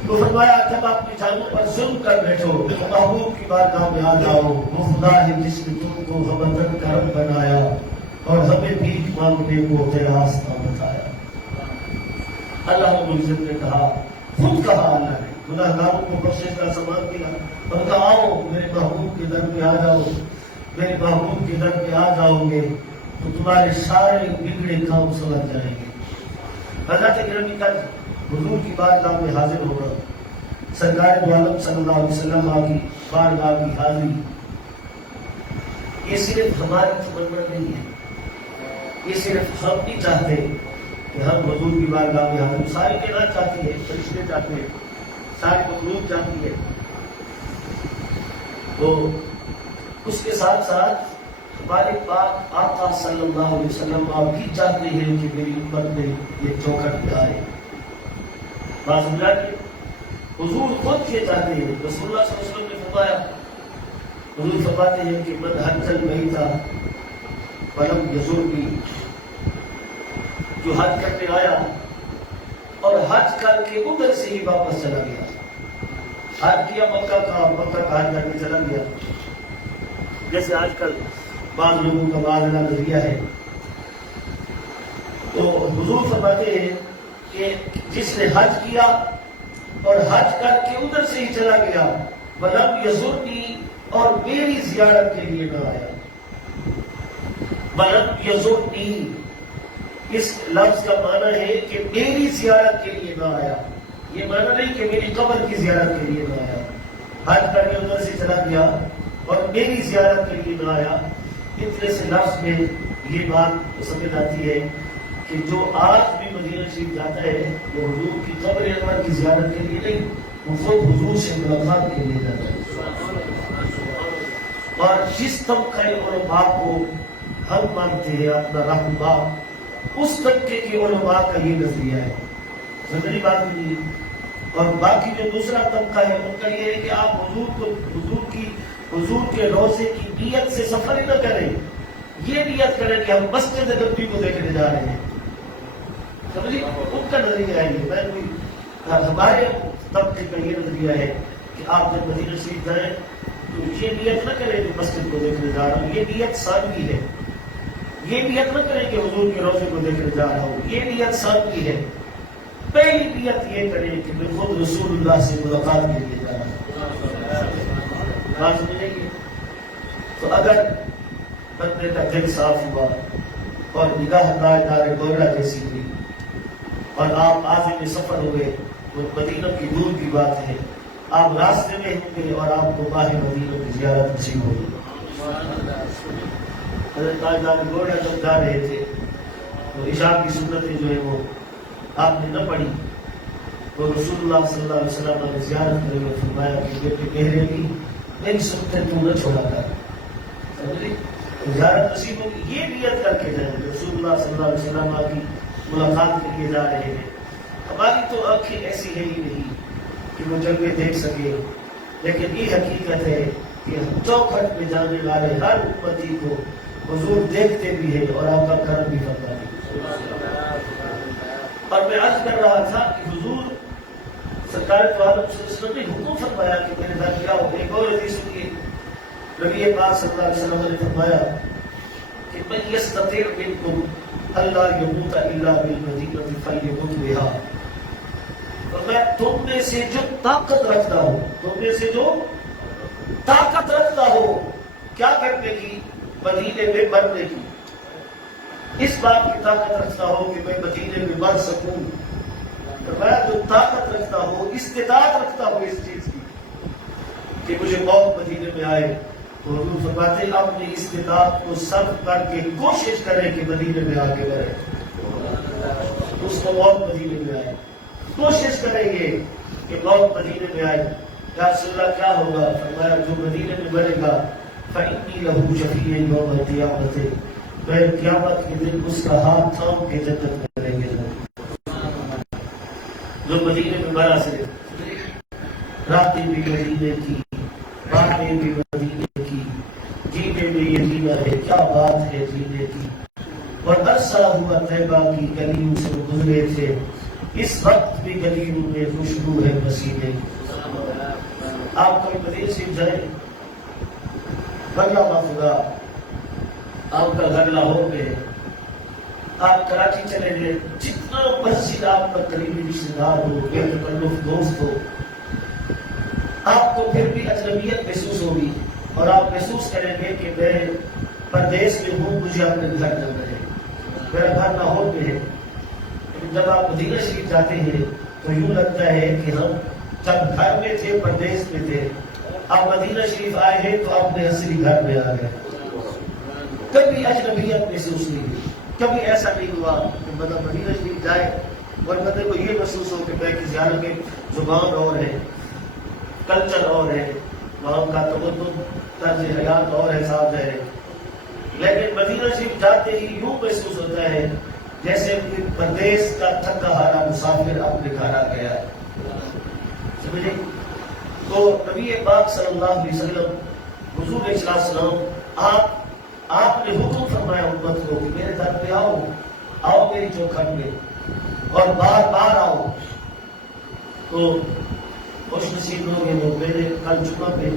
تو فرمایا، جب اپنی جانوں پر ظلم کر بیٹھو تو محبوب کی بارگاہ میں آ جاؤ، وہ خدا ہے جس نے تم کو ہمدرد کرم بنایا اور ہمیں بھیک مانگنے کو تیرا راستہ بتایا۔ اللہ رب العزت نے کہا، خود کہا اللہ نے، گناہگاروں کو بخشش کا سامان دیا اور کہا، آؤ میرے محبوب کے در پہ آ جاؤ، میرے محبوب کے در پہ آ جاؤ گے تو تمہارے سارے بگڑے کام سمجھ جائیں گے۔ حضرت گرامی کا حضور کی بارگاہ میں حاضر ہونا، سرکار دو عالم صلی اللہ علیہ وسلم کی بارگاہ کی حاضری، یہ صرف ہماری تمنا نہیں ہے، یہ صرف ہم نہیں چاہتے کہ ہم حضور کی بارگاہ میں حاضر، ساری کائنات چاہتی ہے، فرشتے چاہتے ہیں، ساری مخلوق چاہتی ہے، تو اس کے ساتھ ساتھ ہمارے پاک آقا صلی اللہ علیہ وسلم آپ بھی چاہتے ہیں کہ میری امت میں یہ چوکھٹ پہ آئے۔ بعض حضور خود یہ چاہتے ہیں، رسول اللہ صلی اللہ علیہ وسلم نے فرمایا، حضور فرماتے ہیں کہ من حج البیت فلم یزرنی، جو حج کرنے آیا اور حج کر کے ادھر سے ہی واپس چلا گیا. حج کیا مکہ کا حج کر کے چلا گیا. جیسے آج کل بعض لوگوں کا بعض نظریہ ہے. تو حضور فرماتے ہیں کہ جس نے حج کیا اور حج کر کے ادھر سے ہی چلا گیا وَلَمْ يَزُرْنِي اور میری زیارت کے لیے نہ آیا. وَلَمْ يَزُرْنِي اس لفظ کا معنی ہے کہ میری زیارت کے لیے نہ آیا. یہ معنی نہیں کہ میری قبر کی زیارت کے لیے نہ آیا. حج کر کے ادھر سے چلا گیا اور میری زیارت کے لیے نہ آیا. اتنے سے لفظ میں یہ بات سمجھ آتی ہے کہ جو آج بھی مدینہ شریف جاتا ہے وہ حضور کی قبر انور کی زیارت کے لیے نہیں، وہ خود حضور سے ملاقات کے لیے جاتا ہے. اور جس طبقہ علماء کو ہم مانتے ہیں اپنا رہنما، اس طبقے کے علماء کا یہ نظریہ ہے. سمجھنے بات نہیں. اور باقی جو دوسرا طبقہ ہے ان کا یہ ہے کہ آپ حضور کے روضے کی نیت سے سفر ہی نہ کریں. یہ نیت کریں کہ ہم مسجد نبوی کو دیکھنے جا رہے ہیں. سمجھے ان کا نظریہ ہے یہ. ہمارے طبقے کا یہ نظریہ ہے کہ آپ جب مدینہ شریف جائیں تو یہ نیت نہ کریں کہ مسجد کو دیکھنے جا رہا ہوں. یہ نیت ثانوی ہے. یہ نیت نہ کریں کہ حضور کے روضے کو دیکھنے جا رہا ہوں. یہ نیت ثانوی ہے. پہلی نیت یہ کریں کہ میں خود رسول اللہ سے ملاقات کے لیے جا رہا ہوں. بات سمجھیں گے؟ تو اگر بندے کا دل صاف ہوا اور نگاہ دار گورا جیسی ہوئی اور آپ عازم سفر ہوئے، وہ مدینہ کی دور کی بات ہے، آپ راستے میں ہوں گے اور آپ کو باہر مدینہ کی زیارت نصیب ہوگی. حضرت تاجدار گورا جب جا رہے تھے تو عشاء کی سنتیں جو ہے وہ آپ نے نہ پڑھی تو رسول اللہ صلی اللہ علیہ وسلم نے زیارت کرے ہوئے فرمایا کہ بیٹے گہرے کی میری سنتیں تو نہ چھوڑا کر. سمجھے؟ زیارت نصیب ہوگی. یہ نیت کر کے جائیں رسول اللہ صلی اللہ علیہ وسلم کی ملاقات کے لیے جا رہے ہیں. ہماری تو آنکھیں ایسی ہے ہی نہیں کہ وہ جگہ دیکھ سکے، لیکن یہ حقیقت ہے کہ چوکھٹ میں جانے والے ہر امتی کو حضور دیکھتے بھی ہیں اور آپ کا کرم بھی کرتا ہے. اور میں عرض کر رہا تھا کہ حضور سرکار تو عالم صلی اللہ علیہ وسلم نے حکم فرمایا کہ میرے ساتھ کیا ہو. ایک اور حدیث سنیے. نبی پاک صلی اللہ علیہ وسلم نے فرمایا کہ من یستطیع منکم الا یموت الا بالمدینہ فلیمت بہا. اور میں تم میں سے جو طاقت رکھتا ہوں، تم میں سے جو طاقت رکھتا ہوں کیا کرنے کی؟ مدینے میں مرنے کی. اس بات کی طاقت رکھتا ہوں کہ میں مدینے میں مر سکوں. میں جو طاقت رکھتا ہوں، استطاعت رکھتا ہوں اس چیز کی کہ مجھے موت مدینے میں آئے، تو حضور فرماتے ہیں اپنی استطاعت کو صرف کر کے کوشش کریں کہ مدینے میں آگے بڑھے، اس کو موت مدینے میں آئے. کوشش کریں گے کہ موت مدینے میں آئے. یا رسول اللہ کیا ہوگا؟ فرمایا جو مدینے میں مرے گا فإنی لہ شفیع یوم القیامت، میں قیامت کے دن اس کا ہاتھ تھام کے جنت میں کریں گے. جو مدینے میں مرا سے راتیں بھی مدینے کی، باتیں بھی مدینے کی، جینے میں یہ جینا ہے، کیا بات ہے جینے کی. اور عرصہ ہوا طیبہ کی گلیوں سے گزرے تھے، اس وقت بھی گلیوں میں خوشبو ہے مسیحے. آپ کبھی مدینے سے جائیں، بنگلہ خدا آپ کا گھر لاہور میں ہے، آپ کراچی چلے گئے، جتنا مسجد آپ کا قریبی رشتے دار ہو، بے تکلف دوست ہو، آپ کو پھر بھی اجنبیت محسوس ہوگی اور آپ محسوس کریں گے کہ میں پردیس میں ہوں، مجھے اپنے گھر جانا ہے، میرا گھر لاہور میں ہے. لیکن جب آپ مدینہ شریف جاتے ہیں تو یوں لگتا ہے کہ ہم جب گھر میں تھے پردیس میں تھے، آپ مدینہ شریف آئے ہیں تو اپنے اصلی گھر میں آ گئے. کبھی اجنبیت محسوس نہیں ہوئی. کبھی ایسا نہیں ہوا کہ مطلب مدینہ شریف جائے اور بندے کو یہ محسوس ہو کہ میں کسی عالم میں زبان اور ہے، کلچر اور ہے، وہاں کا تمدن طرز حیات اور ہے، صاحب ہے. لیکن مدینہ شریف جاتے ہی یوں محسوس ہوتا ہے جیسے پردیس کا تھکا ہارا مسافر اپنے گھر آ گیا ہے. سمجھے؟ تو نبی پاک صلی اللہ علیہ وسلم حضور علیہ السلام آپ نے حکم فرمایا امت کو کہ میرے در پہ آؤ آؤ میری چوکھٹ میں اور بار بار آؤ. تو خوش نصیب لوگ ہیں وہ میرے کل جمعہ پہ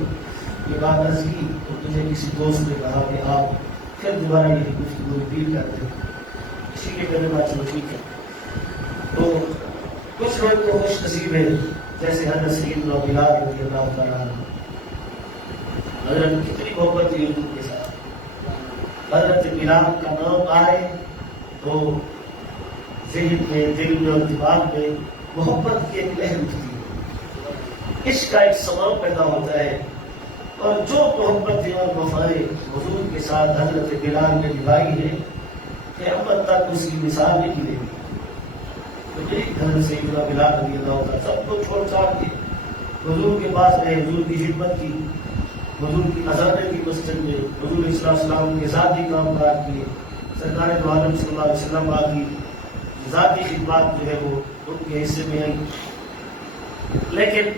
یہ بات عرض کی تو مجھے کسی دوست نے کہا کہ آپ پھر دوبارہ یہ گفتگو ریپیٹ کرتے ہیں. اسی لیے میرے بات چلو ٹھیک ہے. تو کچھ لوگ تو خوش نصیب ہیں جیسے حضرت سیدنا بلال رضی اللہ تعالیٰ عنہ. حضرت کتنی محبت تھی حضور کے ساتھ. حضرت بلال کا نام آئے تو ذہن میں دل میں اور دماغ میں محبت کی ایک لہر اٹھتی ہے, عشق کا ایک سماں پیدا ہوتا ہے. اور جو محبت اور وفائیں حضور کے ساتھ حضرت بلال نے نبھائی ہے قیامت تک اس کی مثال نہیں ملے گی. تو حضرت سیدنا بلال رضی اللہ عنہ سب کو چھوڑ چھاڑ کے حضور کے پاس گئے, حضور کی خدمت کی, حضور کی اذانے کی مسجد میں حضور صلی اللہ علیہ وسلم کے ذاتی کام کاج کیے, سرکار دو عالم صلی اللہ علیہ وسلم کی ذاتی خدمات جو ہے وہ ان کے حصے میں آئی. لیکن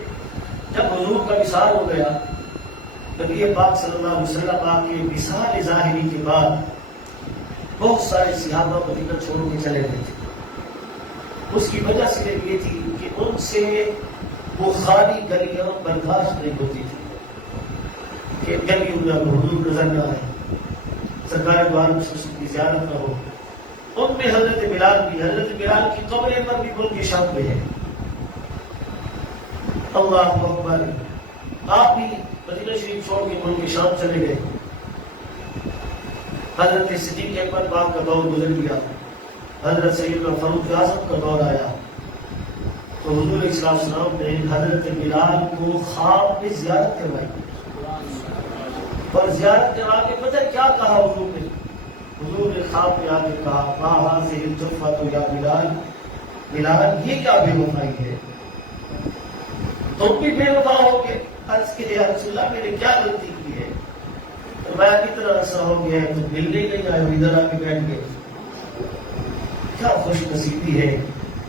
جب حضور کا وصال ہو گیا, نبی پاک صلی اللہ علیہ وسلم کے وصال ظاہری کے بعد بہت سارے صحابہ مدینہ چھوڑ کے چلے گئے تھے. اس کی وجہ صرف یہ تھی کہ ان سے وہ خالی گلیاں برداشت نہیں ہوتی تھی کہ گلیوں میں حضور نظر نہ آئے, سرکار دو عالم کی زیارت نہ ہو. ان میں حضرت بلال کی قبر پر بھی ملک شام میں ہے. اللہ اکبر. آپ بھی مدینہ شریف چھوڑ کے ملک شام چلے گئے. حضرت صدیق اکبر پاک کا دور گزر گیا, حضرت سیدنا فاروق اعظم کا دور آیا. تو حضور صلی اللہ علیہ وسلم نے حضرت بلال کو خواب میں زیارت کروائی, اور زیارت کروا کے پتہ کیا کہا حضور نے؟ حضور نے خواب میں آ کے کہا ما هذه الجفة یا بلال, بلال یہ کیا بے وفائی ہے, تم بھی بے وفا ہو گے. عرض کے یا رسول اللہ میں نے کیا غلطی کی ہے؟ میں کتنا عرصہ ہو گیا ہے, تم ملنے نہیں آئے, ادھر آ کے بیٹھ گئے. کیا خوش نصیبی ہے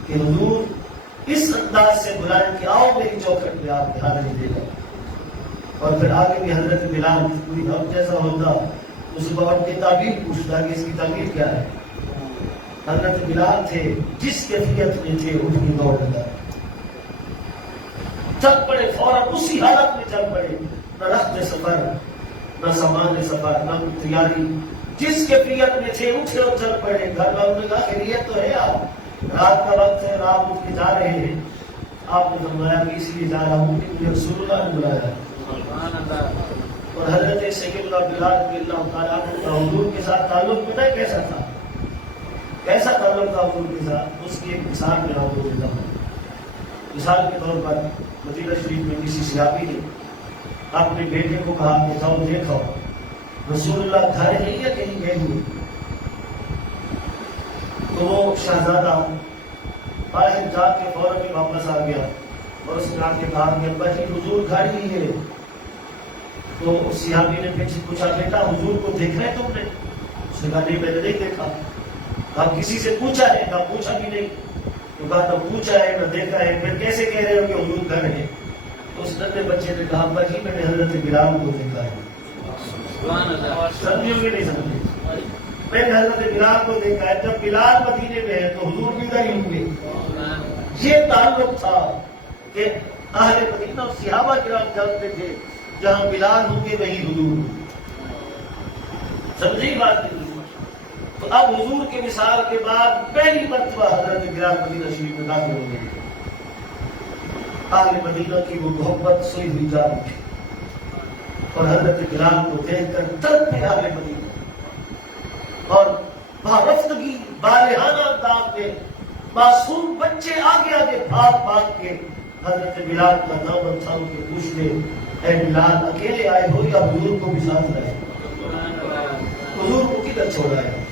کہ حضور اس انداز سے بلائیں کہ آؤ میری چوکھٹ میں آپ حاضری دے گا. اور پھر آگے بھی حضرت بلال کوئی اب جیسا ہوتا اس وقت کی تعبیر پوچھتا کہ اس کی تعبیر کیا ہے. حضرت بلال تھے جس کیفیت میں تھے ان کی دوڑ لگا, چل پڑے فوراً اسی حالت میں چل پڑے, نہ رخت سفر نہ سامان سفر نہ تیاری, جس کیفیت میں تھے اٹھے اور چل پڑے. گھر والوں نے کہا خیریت تو ہے, آپ رات کا وقت ہے, رات اٹھ کے جا رہے ہیں. آپ نے فرمایا کہ اس لیے جا رہا ہوں کہ مجھے رسول اللہ نے بلایا. اور حضرت سیدنا بلال رضی اللہ تعالیٰ عنہ کا حضور کے ساتھ تعلق پتہ ہے کیسا تھا, کیسا تعلق تھا حضور کے ساتھ. اس کی ایک مثال میں آپ کو دیتا ہوں. مثال کے طور پر مدینہ شریف میں کسی صحابی نے اپنے بیٹے کو کہا کہ جاؤ دیکھو رسول اللہ گھر ہے یا کہیں گئے ہوئے. تو وہ شہزادہ باہر جا کے فوراً ہی واپس آ گیا اور اس نے آ کے کہا کہ ابا جی حضور گھر ہی ہے. تو صحابی نے پیچھے پوچھا بیٹا حضور کو دیکھا ہے تم نے؟ اس نے کہا نہیں میں نے نہیں دیکھا. آپ کسی سے پوچھا ہے؟ کہا پوچھا بھی نہیں. تو کہا نہ پوچھا ہے نہ دیکھا ہے, پھر کیسے کہہ رہے ہو کہ حضور گھر ہے؟ تو اس ننھے بچے نے کہا ابا جی میں نے حضرت بلال کو دیکھا ہے. سمجھو گے نہیں سمجھے؟ میں نے حضرت بلال کو دیکھا ہے. جب بلال مدینے میں ہے تو حضور بھی ادھر ہی ہوں گے. یہ تعلق تھا کہ اہل مدینہ اور صحابہ کرام جانتے تھے جہاں بلال ہوں گے وہیں حضور ہوں گے. سمجھے بات نہیں؟ تو اب حضور کے وصال کے بعد پہلی مرتبہ حضرت بلال مدینہ شریف میں داخل ہو گئے. اہل مدینہ کی وہ محبت سوئی ہوئی جا اٹھی اور حضرت بلال کو دیکھ کر تڑپ پہ اہل مدینہ اور بھارفتگی بالغانہ انداز میں معصوم بچے آگے آگے بھاگ بھاگ کے حضرت بلال کا نام تھام کے پوچھتے اے بلال اکیلے آئے ہو یا حضور کو بھی ساتھ لائے؟ حضور کو کدھر چھوڑا ہے؟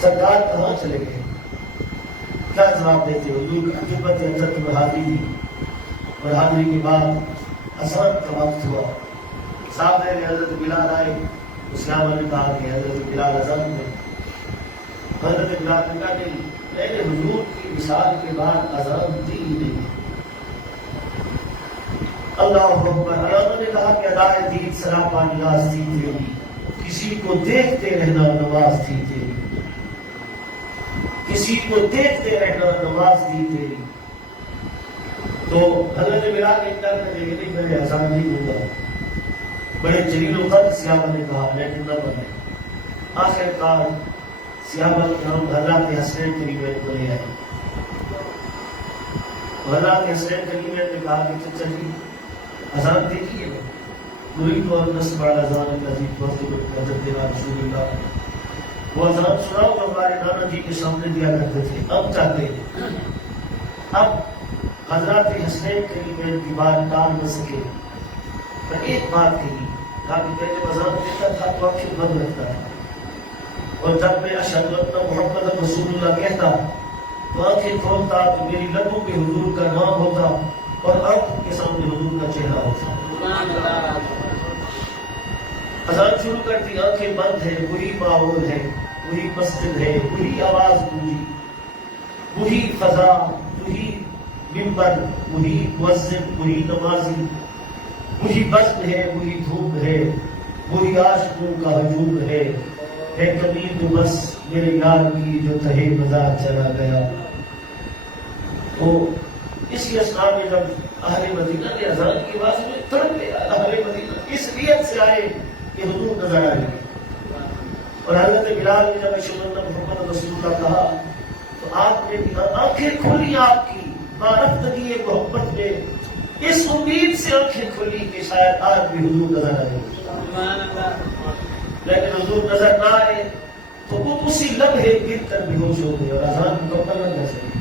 سرکار کہاں چلے گئے؟ کیا جواب دیتے؟ حضور کی خدمت عزت میں حاضری دی اور حاضری کے بعد اذان کا وقت ہوا. سامنے حضرت بلال آئے. صحابہ نے کہا کہ حضرت بلال اذان میں. حضرت بلال نے کہا نہیں میں نے حضور کی وصال کے بعد اذان دی نہیں. اللہ اکبر. علامہ نے کہا کہ ادائے دید سراپا نیاز تھی تیری, کسی کو دیکھتے رہنا نواز تھی تیری. کسی کو دیکھتے رہنا نماز دی تیری. تو حضرت بلال نے کہا کہ نہیں میں اذان نہیں دوں گا. بڑے جلیل القدر صحابہ نے کہا لیکن نہ بنے. آخر کار صحابہ کرام حضرات حسین کی روایت کو لے آئے. حضرات حسین کی روایت نے کہا کہ چچا جی اذان دیکھیے نا. نريد أن نسمع الأذان الذي توثق بحضرتنا رسول اللہ. وہ اذان سناؤ جو ہمارے نانا جی کے سامنے دیا کرتے تھے. اب چاہتے ہیں اب حضرات حسین کے لیے کی بات ٹال نہ سکے. پر ایک بات کہی کہا کہ پہلے اذان دیتا تھا تو آنکھیں بند رکھتا تھا اور جب میں اشہد ان محمد رسول اللہ کہتا تو آنکھیں کھولتا تو میری لبوں پہ حضور کا نام ہوتا اور آنکھوں کے سامنے حضور کا چہرہ ہوتا. اذان شروع کرتی آنکھیں بند ہے. وہی ماحول ہے, وہی مسجد ہے, وہی آواز گونجی, وہی فضا, وہی منبر, وہی مؤذن, وہی نمازی, وہی بزم ہے, وہی دھوم ہے, وہی عاشقوں کا ہجوم ہے. کمی تو بس میرے یار کی جو تہے مزار چلا گیا. تو اسی اسلام میں جب اہل مدینہ نے اذان کی آواز میں تڑپے. اہل مدینہ اس نیت سے آئے کہ حضور نظر آئے. اور حضرت بلال نے جب اشہد ان محمد رسول اللہ کہا تو آپ نے آنکھیں کھلی آپ کی معرفتگی محبت میں, اس امید سے آنکھیں کھلی کہ شاید آج بھی حضور نظر آئے. لیکن حضور نظر نہ آئے تو وہ اسی لمحے گر کر بے ہوش ہو گئے اور اذان مکمل نہ کر سکے.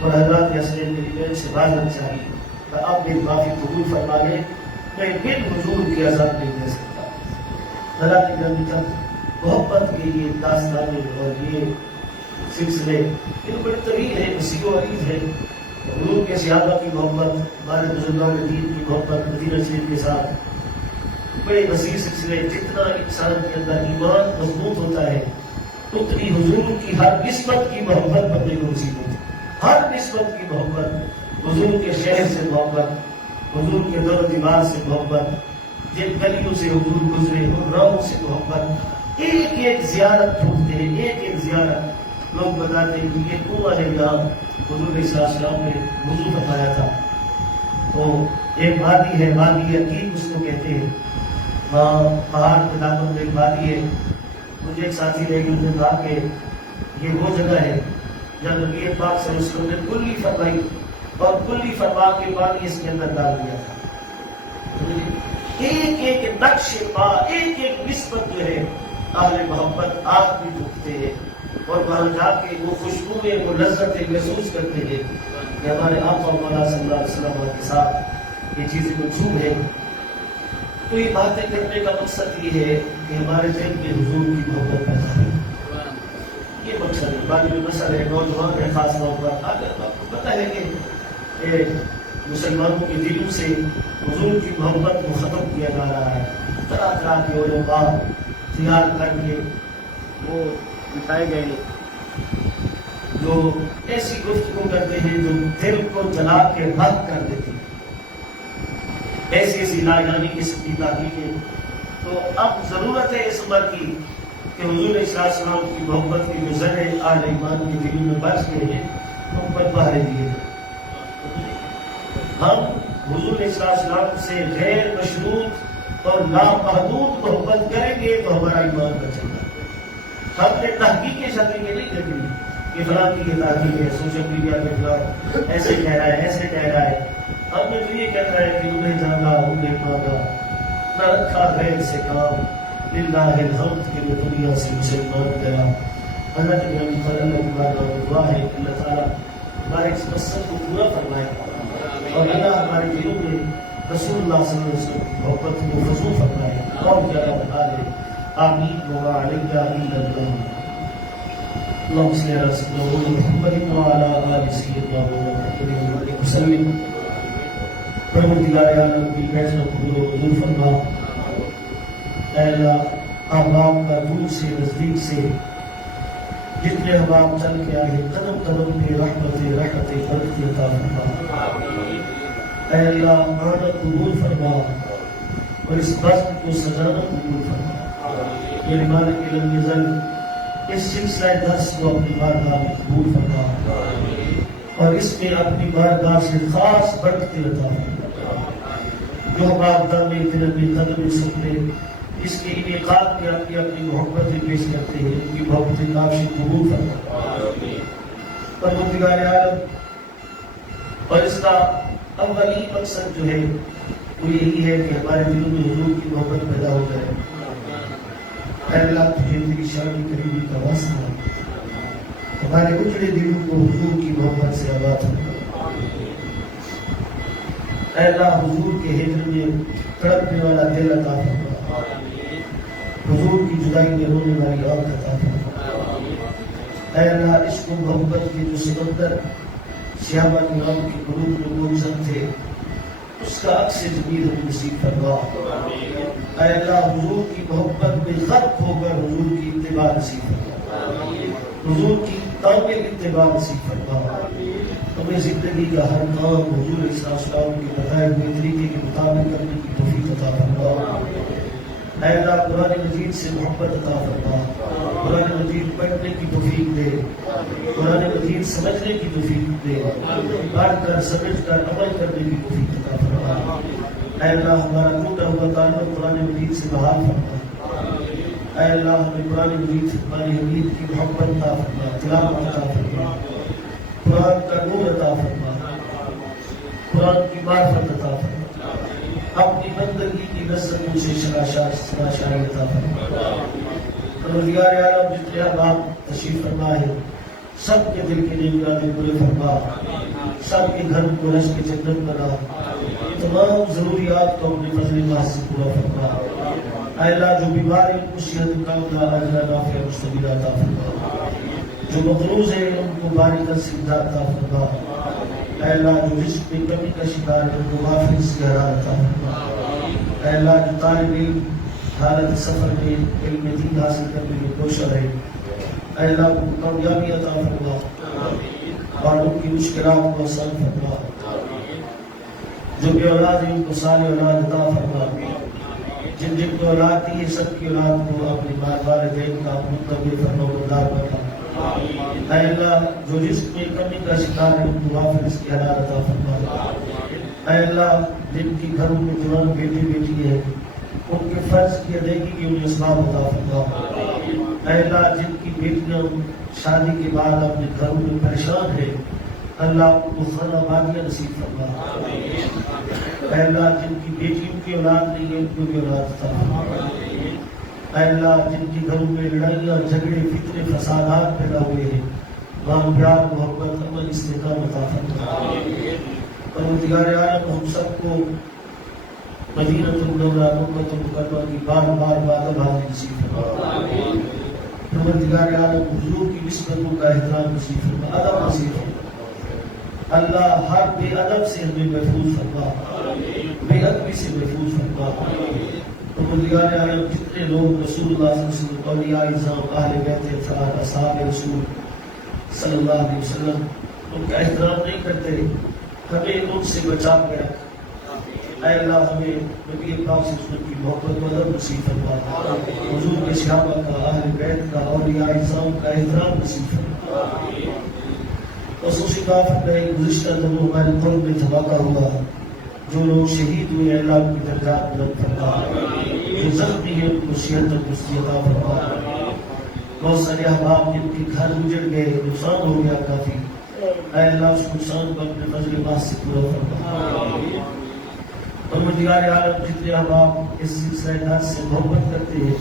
اور حضرات حسین میری بہن سے معذرت چاہیے کہ آپ میری معافی قبول فرما لیں. میں بن حضور کی اذان نہیں دے سکتا. حضرات گرامی تک محبت کے یہ داستانیں اور یہ سلسلے یہ بڑے طویل ہیں, وسیع و عریض ہیں. حضور کے صحابہ کی محبت, ہمارے بزرگان دین کی محبت مدینہ شریف کے ساتھ بڑے وسیع سلسلے. جتنا انسان کے اندر ایمان مضبوط ہوتا ہے اتنی حضور کی ہر نسبت کی محبت بندے کو نصیب ہوتی ہے. ہر نسبت کی محبت, حضور کے شہر سے محبت, حضور کے در و دیوار سے محبت, جن گلیوں سے حضور گزرے ان راہوں سے محبت. ایک ایک زیارت ڈھونڈتے ہیں, ایک ایک زیارت. لوگ بتاتے ہیں کہ یہ کنواں ہے جہاں حضور علیہ السلام نے وضو فرمایا تھا. تو ایک وادی ہے, وادی عقیق اس کو کہتے ہیں. وہاں پہاڑ کے دامن میں ایک وادی ہے. مجھے ایک ساتھی رہے کہ انہوں نے کہا کہ یہ وہ جگہ ہے جہاں نبی پاک صلی اللہ علیہ وسلم نے کلی فرمائی اور کلی فرما کے پانی اس کے اندر ڈال دیا تھا. ایک ایک نقش پا, ایک ایک نسبت جو ہے اہل محبت آج بھی دکھتے ہیں اور وہاں جا کے وہ خوشبوئیں, وہ لذتیں محسوس کرتے ہیں کہ ہمارے آقا مولا صلی اللہ علیہ وسلم کے ساتھ یہ چیزیں منسوب ہیں. تو یہ باتیں کرنے کا مقصد یہ ہے کہ ہمارے ذہن میں حضور کی محبت پیدا ہو. یہ مقصد ہے. باقی مسئلہ ہے نوجوان ہے خاص طور پر. اگر آپ کو پتہ ہے کہ مسلمانوں کے دلوں سے حضور کی محبت کو ختم کیا جا رہا ہے. طرح طرح کے علماء تیار کر کے وہ بٹھائے گئے جو ایسی گفتگو کرتے ہیں جو دل کو جلا کے بند کر دیتی ہیں. ایسی ایسی ناگانی قسم کی تحقیقیں. تو اب ضرورت ہے اس عمر کی کہ حضور علیہ السلام کی محبت کے جو ذرے اہل ایمان کے دلوں میں بچ گئے ہیں ہم پر پہرے دیے. ہم حضور علیہ السلام سے غیر مشروط اور نامحدود محبت کریں گے تو ہمارا ایمان بچے گا. ہم نے تحقیقیں شکل کے نہیں کرنی کہ فلاں کی یہ تحقیق ہے, سوشل میڈیا پہ فلاں ایسے کہہ رہا ہے, ایسے کہہ رہا ہے. ہم نے تو یہ کہنا ہے کہ انہیں جانا, انہیں مانگا, نہ رکھا غیر سے کام, للہ الحمد کہ وہ دنیا سے مسلمان گیا. حضرت نبی صلی اللہ علیہ وسلم دعا ہے کہ اللہ تعالیٰ ہمارے اس مقصد کو پورا فرمائے اور اللہ ہمارے دلوں میں رسول اللہ صلی اللہ علیہ وسلم کی محبت کو فضول فرمائے اور زیادہ بنا دے. آمین و علیہ اللہ. اللهم صل على سيدنا محمد وعلى آل سيدنا محمد وسلم. پروردگار عالم کی فیصلہ قبول و منظور فرما. اے اللہ احباب کا دور سے نزدیک سے جتنے احباب چل کے آئے قدم قدم پہ رحمت برکت عطا فرما. اے اللہ امانت قبول فرما اور اس بزم کو سجانا قبول فرما. میرے مالک علم نظر اس سلسلہ درس کو اپنی بارگاہ میں قبول فرما اور اس میں اپنی بارگاہ سے خاص برکتیں عطا فرما۔ جو بارگاہ میں اتنے قدم سکتے اس کے انعقاد میں اپنی محبتیں پیش کرتے ہیں، ان کی محبت نافذ قبول فرما۔ پروردگار عالم، اور اس کا اولی مقصد جو ہے وہ یہی ہے کہ ہمارے دلوں میں حضور کی محبت پیدا ہو جائے۔ اے اللہ، تجھے تیری شان قریبی کا واسطہ ہمارے اجڑے دلوں کو حضور کی محبت سے آباد فرما۔ اے اللہ، حضور کے ہجر میں تڑپنے والا دل عطا فرما، حضور کی جدائی میں رونے والی آنکھ عطا فرما۔ اے اللہ، عشق و محبت کے جو سمندر صحابہ کرام کے قلوب میں موجود تھے اس کا عکس جمیل ہمیں نصیب فرما۔ اے اللہ، حضور کی محبت میں غرق ہو کر حضور کی اتباع نصیب فرما، حضور کی کامل اتباع نصیب فرما۔ ہمیں زندگی کا ہر کام حضور علیہ السلام کے بتائے ہوئے طریقے کے مطابق کرنے کی توفیق عطا فرما۔ اے اللہ، قرآن مجید سے محبت عطا فرما، قرآن مجید پڑھنے کی توفیق دے، قرآن مجید سمجھنے کی توفیق دے، پڑھ کر سمجھ کر عمل کرنے کی توفیق عطا فرما۔ اے اللہ، ہمارا ٹوٹا ہوا تعلق قرآن مجید سے بحال فرما۔ اے اللہ، ہمیں قرآن مجید ہماری حبیب کی محبت عطا فرما، تلاوت عطا فرما، قرآن کا نور عطا فرما، قرآن کی معرفت عطا فرما، اپنی بندگی کی نصرتوں سے شناشائی عطا فرما۔ پروردگار عالم، جتنے احباب تشریف فرما ہے سب کے دل کے لیے مرادیں پورے فرما، سب کے گھر کو رشک جنت بنا، تمام ضروریات کو اپنے فضل ماہ سے پورا فرما۔ اے اللہ، جو بیمار ہیں ان کو صحت کاملہ اجر نافع مستمر عطا فرما، جو مقروض ہیں ان کو بارک السداد عطا فرما۔ اے اللہ، جو رزق میں کمی کا شکار ہے ان کو وافر سیارہ عطا فرما۔ اے اللہ، جو طالب علم حالت سفر میں علم دین حاصل کرنے میں کوشاں ہے، اے اللہ کو کامیابی عطا فرما اور ان کی مشکلات کو آسان فرما۔ جو بے اولاد ہیں ان کو صالح اولاد عطا فرما، جن جن کو اولاد دی ہے سب کی اولاد کو اپنے والدین کا منتظر فرما بردار بنا۔ اے اللہ، جو رزق میں کمی کا شکار ہے ان کو وافر اس کی حالات عطا فرما۔ اے اللہ، جن کی گھروں میں جوان بیٹے بیٹی ہے ان کے فرض کی ادائیگی کی انہیں اسباب عطا فرما۔ اے اللہ، جن کی بیٹیاں شادی کے بعد اپنے گھروں میں پریشان ہیں اللہ ان کو خیر آبادیاں نصیب فرما۔ اے اللہ، جن کی بیٹیوں کی اولاد نہیں ہے ان کو بھی اولاد عطا فرما۔ اے اللہ، جن کے گھروں میں لڑائیاں جھگڑے فتنے فسادات پیدا ہوئے ہیں وہاں پیار محبت امن استحکام عطا فرما۔ پروردگار عالم، ہم سب کو مدینہ المنورہ مکہ مکرمہ کی بار بار بادل حاضری نصیب فرما۔ پروردگار عالم، حضور کی نسبتوں کا احترام نصیب فرما، ادب نصیب فرما۔ اللہ، ہر بے ادب سے ہمیں محفوظ فرما، بے ادبی سے محفوظ فرما۔ پروردگار عالم، جتنے لوگ رسول اللہ صلی اللہ علیہ وسلم، اولیاء اعظام، اہل بیت اطہار، اصحاب رسول صلی اللہ علیہ وسلم ان کا احترام نہیں کرتے، ہمیں ان سے بچا کے رکھ۔ اے اللہ، ہمیں نبی پاک صلی اللہ علیہ وسلم کی محبت و ادب نصیب فرما، حضور کے صحابہ کا، اہل بیت کا، اولیاء اعظام کا احترام نصیب فرما۔ خصوصی بات ہے گزشتہ دنوں ہمارے قلب میں دھماکہ ہوا، جو لوگ شہید ہوئے اللہ ان کی درجات بلند فرما، جو زخمی ہیں ان کو صحت تندرستی عطا فرما۔ بہت سارے احباب جن کے گھر اجڑ گئے، نقصان ہو گیا کافی، اے اللہ اس نقصان کو اپنے فضل ماہ سے پورا فرما۔ پروردگار عالم، جتنے احباب اس سلسلہ درس سے محبت کرتے ہیں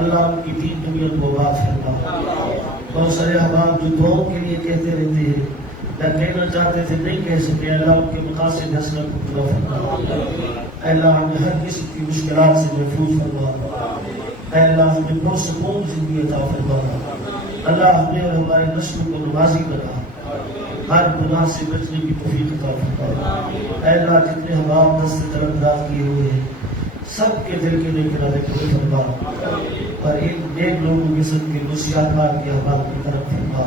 اللہ ان کی دین دنیا کو آباد فرما۔ بہت سارے احباب جو دعاؤں کے لیے کہتے رہتے ہیں یا کہنا چاہتے تھے نہیں کہہ سکے، اللہ ان کے مقاصد حسنہ کو پورا فرما۔ اے اللہ، ہمیں ہر کسی کی مشکلات سے محفوظ فرما۔ اے اللہ، ہمیں پرسکون زندگی عطا فرما۔ اللہ، ہمیں اور ہمارے نسل کو نمازی بنا، ہر گناہ سے بچنے کی توفیق عطا فرما۔ اے اللہ، جتنے احباب دست طلب دراز کیے ہوئے ہیں سب کے دل کے نیک ارادے پورے فرما اور ان نیک لوگوں کے سب کے نصیحتات کے احباب کی طرف فرما۔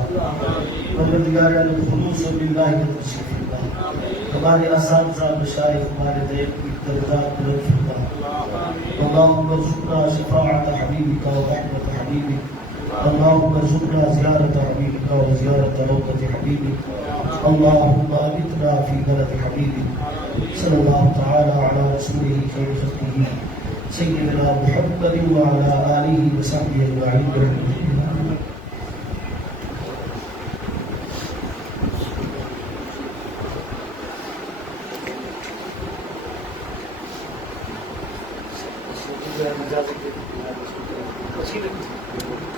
پروردگار عالم، خلوص و باللہ کی تشریف فرما، ہمارے اساتذہ مشائخ ہمارے دین کی درجات بلند فرما۔ اللہم ارزقنا شفاعت حبیبک و رحمت حبیبک اللهم ارزقنا زيارة حبيبك وزيارة روضة حبيبك. اللهم أبتنا في بلد حبيبك. صلى الله تعالى على رسوله خير خلقه سيدنا محمد وعلى آله وصحبه أجمعين برحمته. اچھی لگتی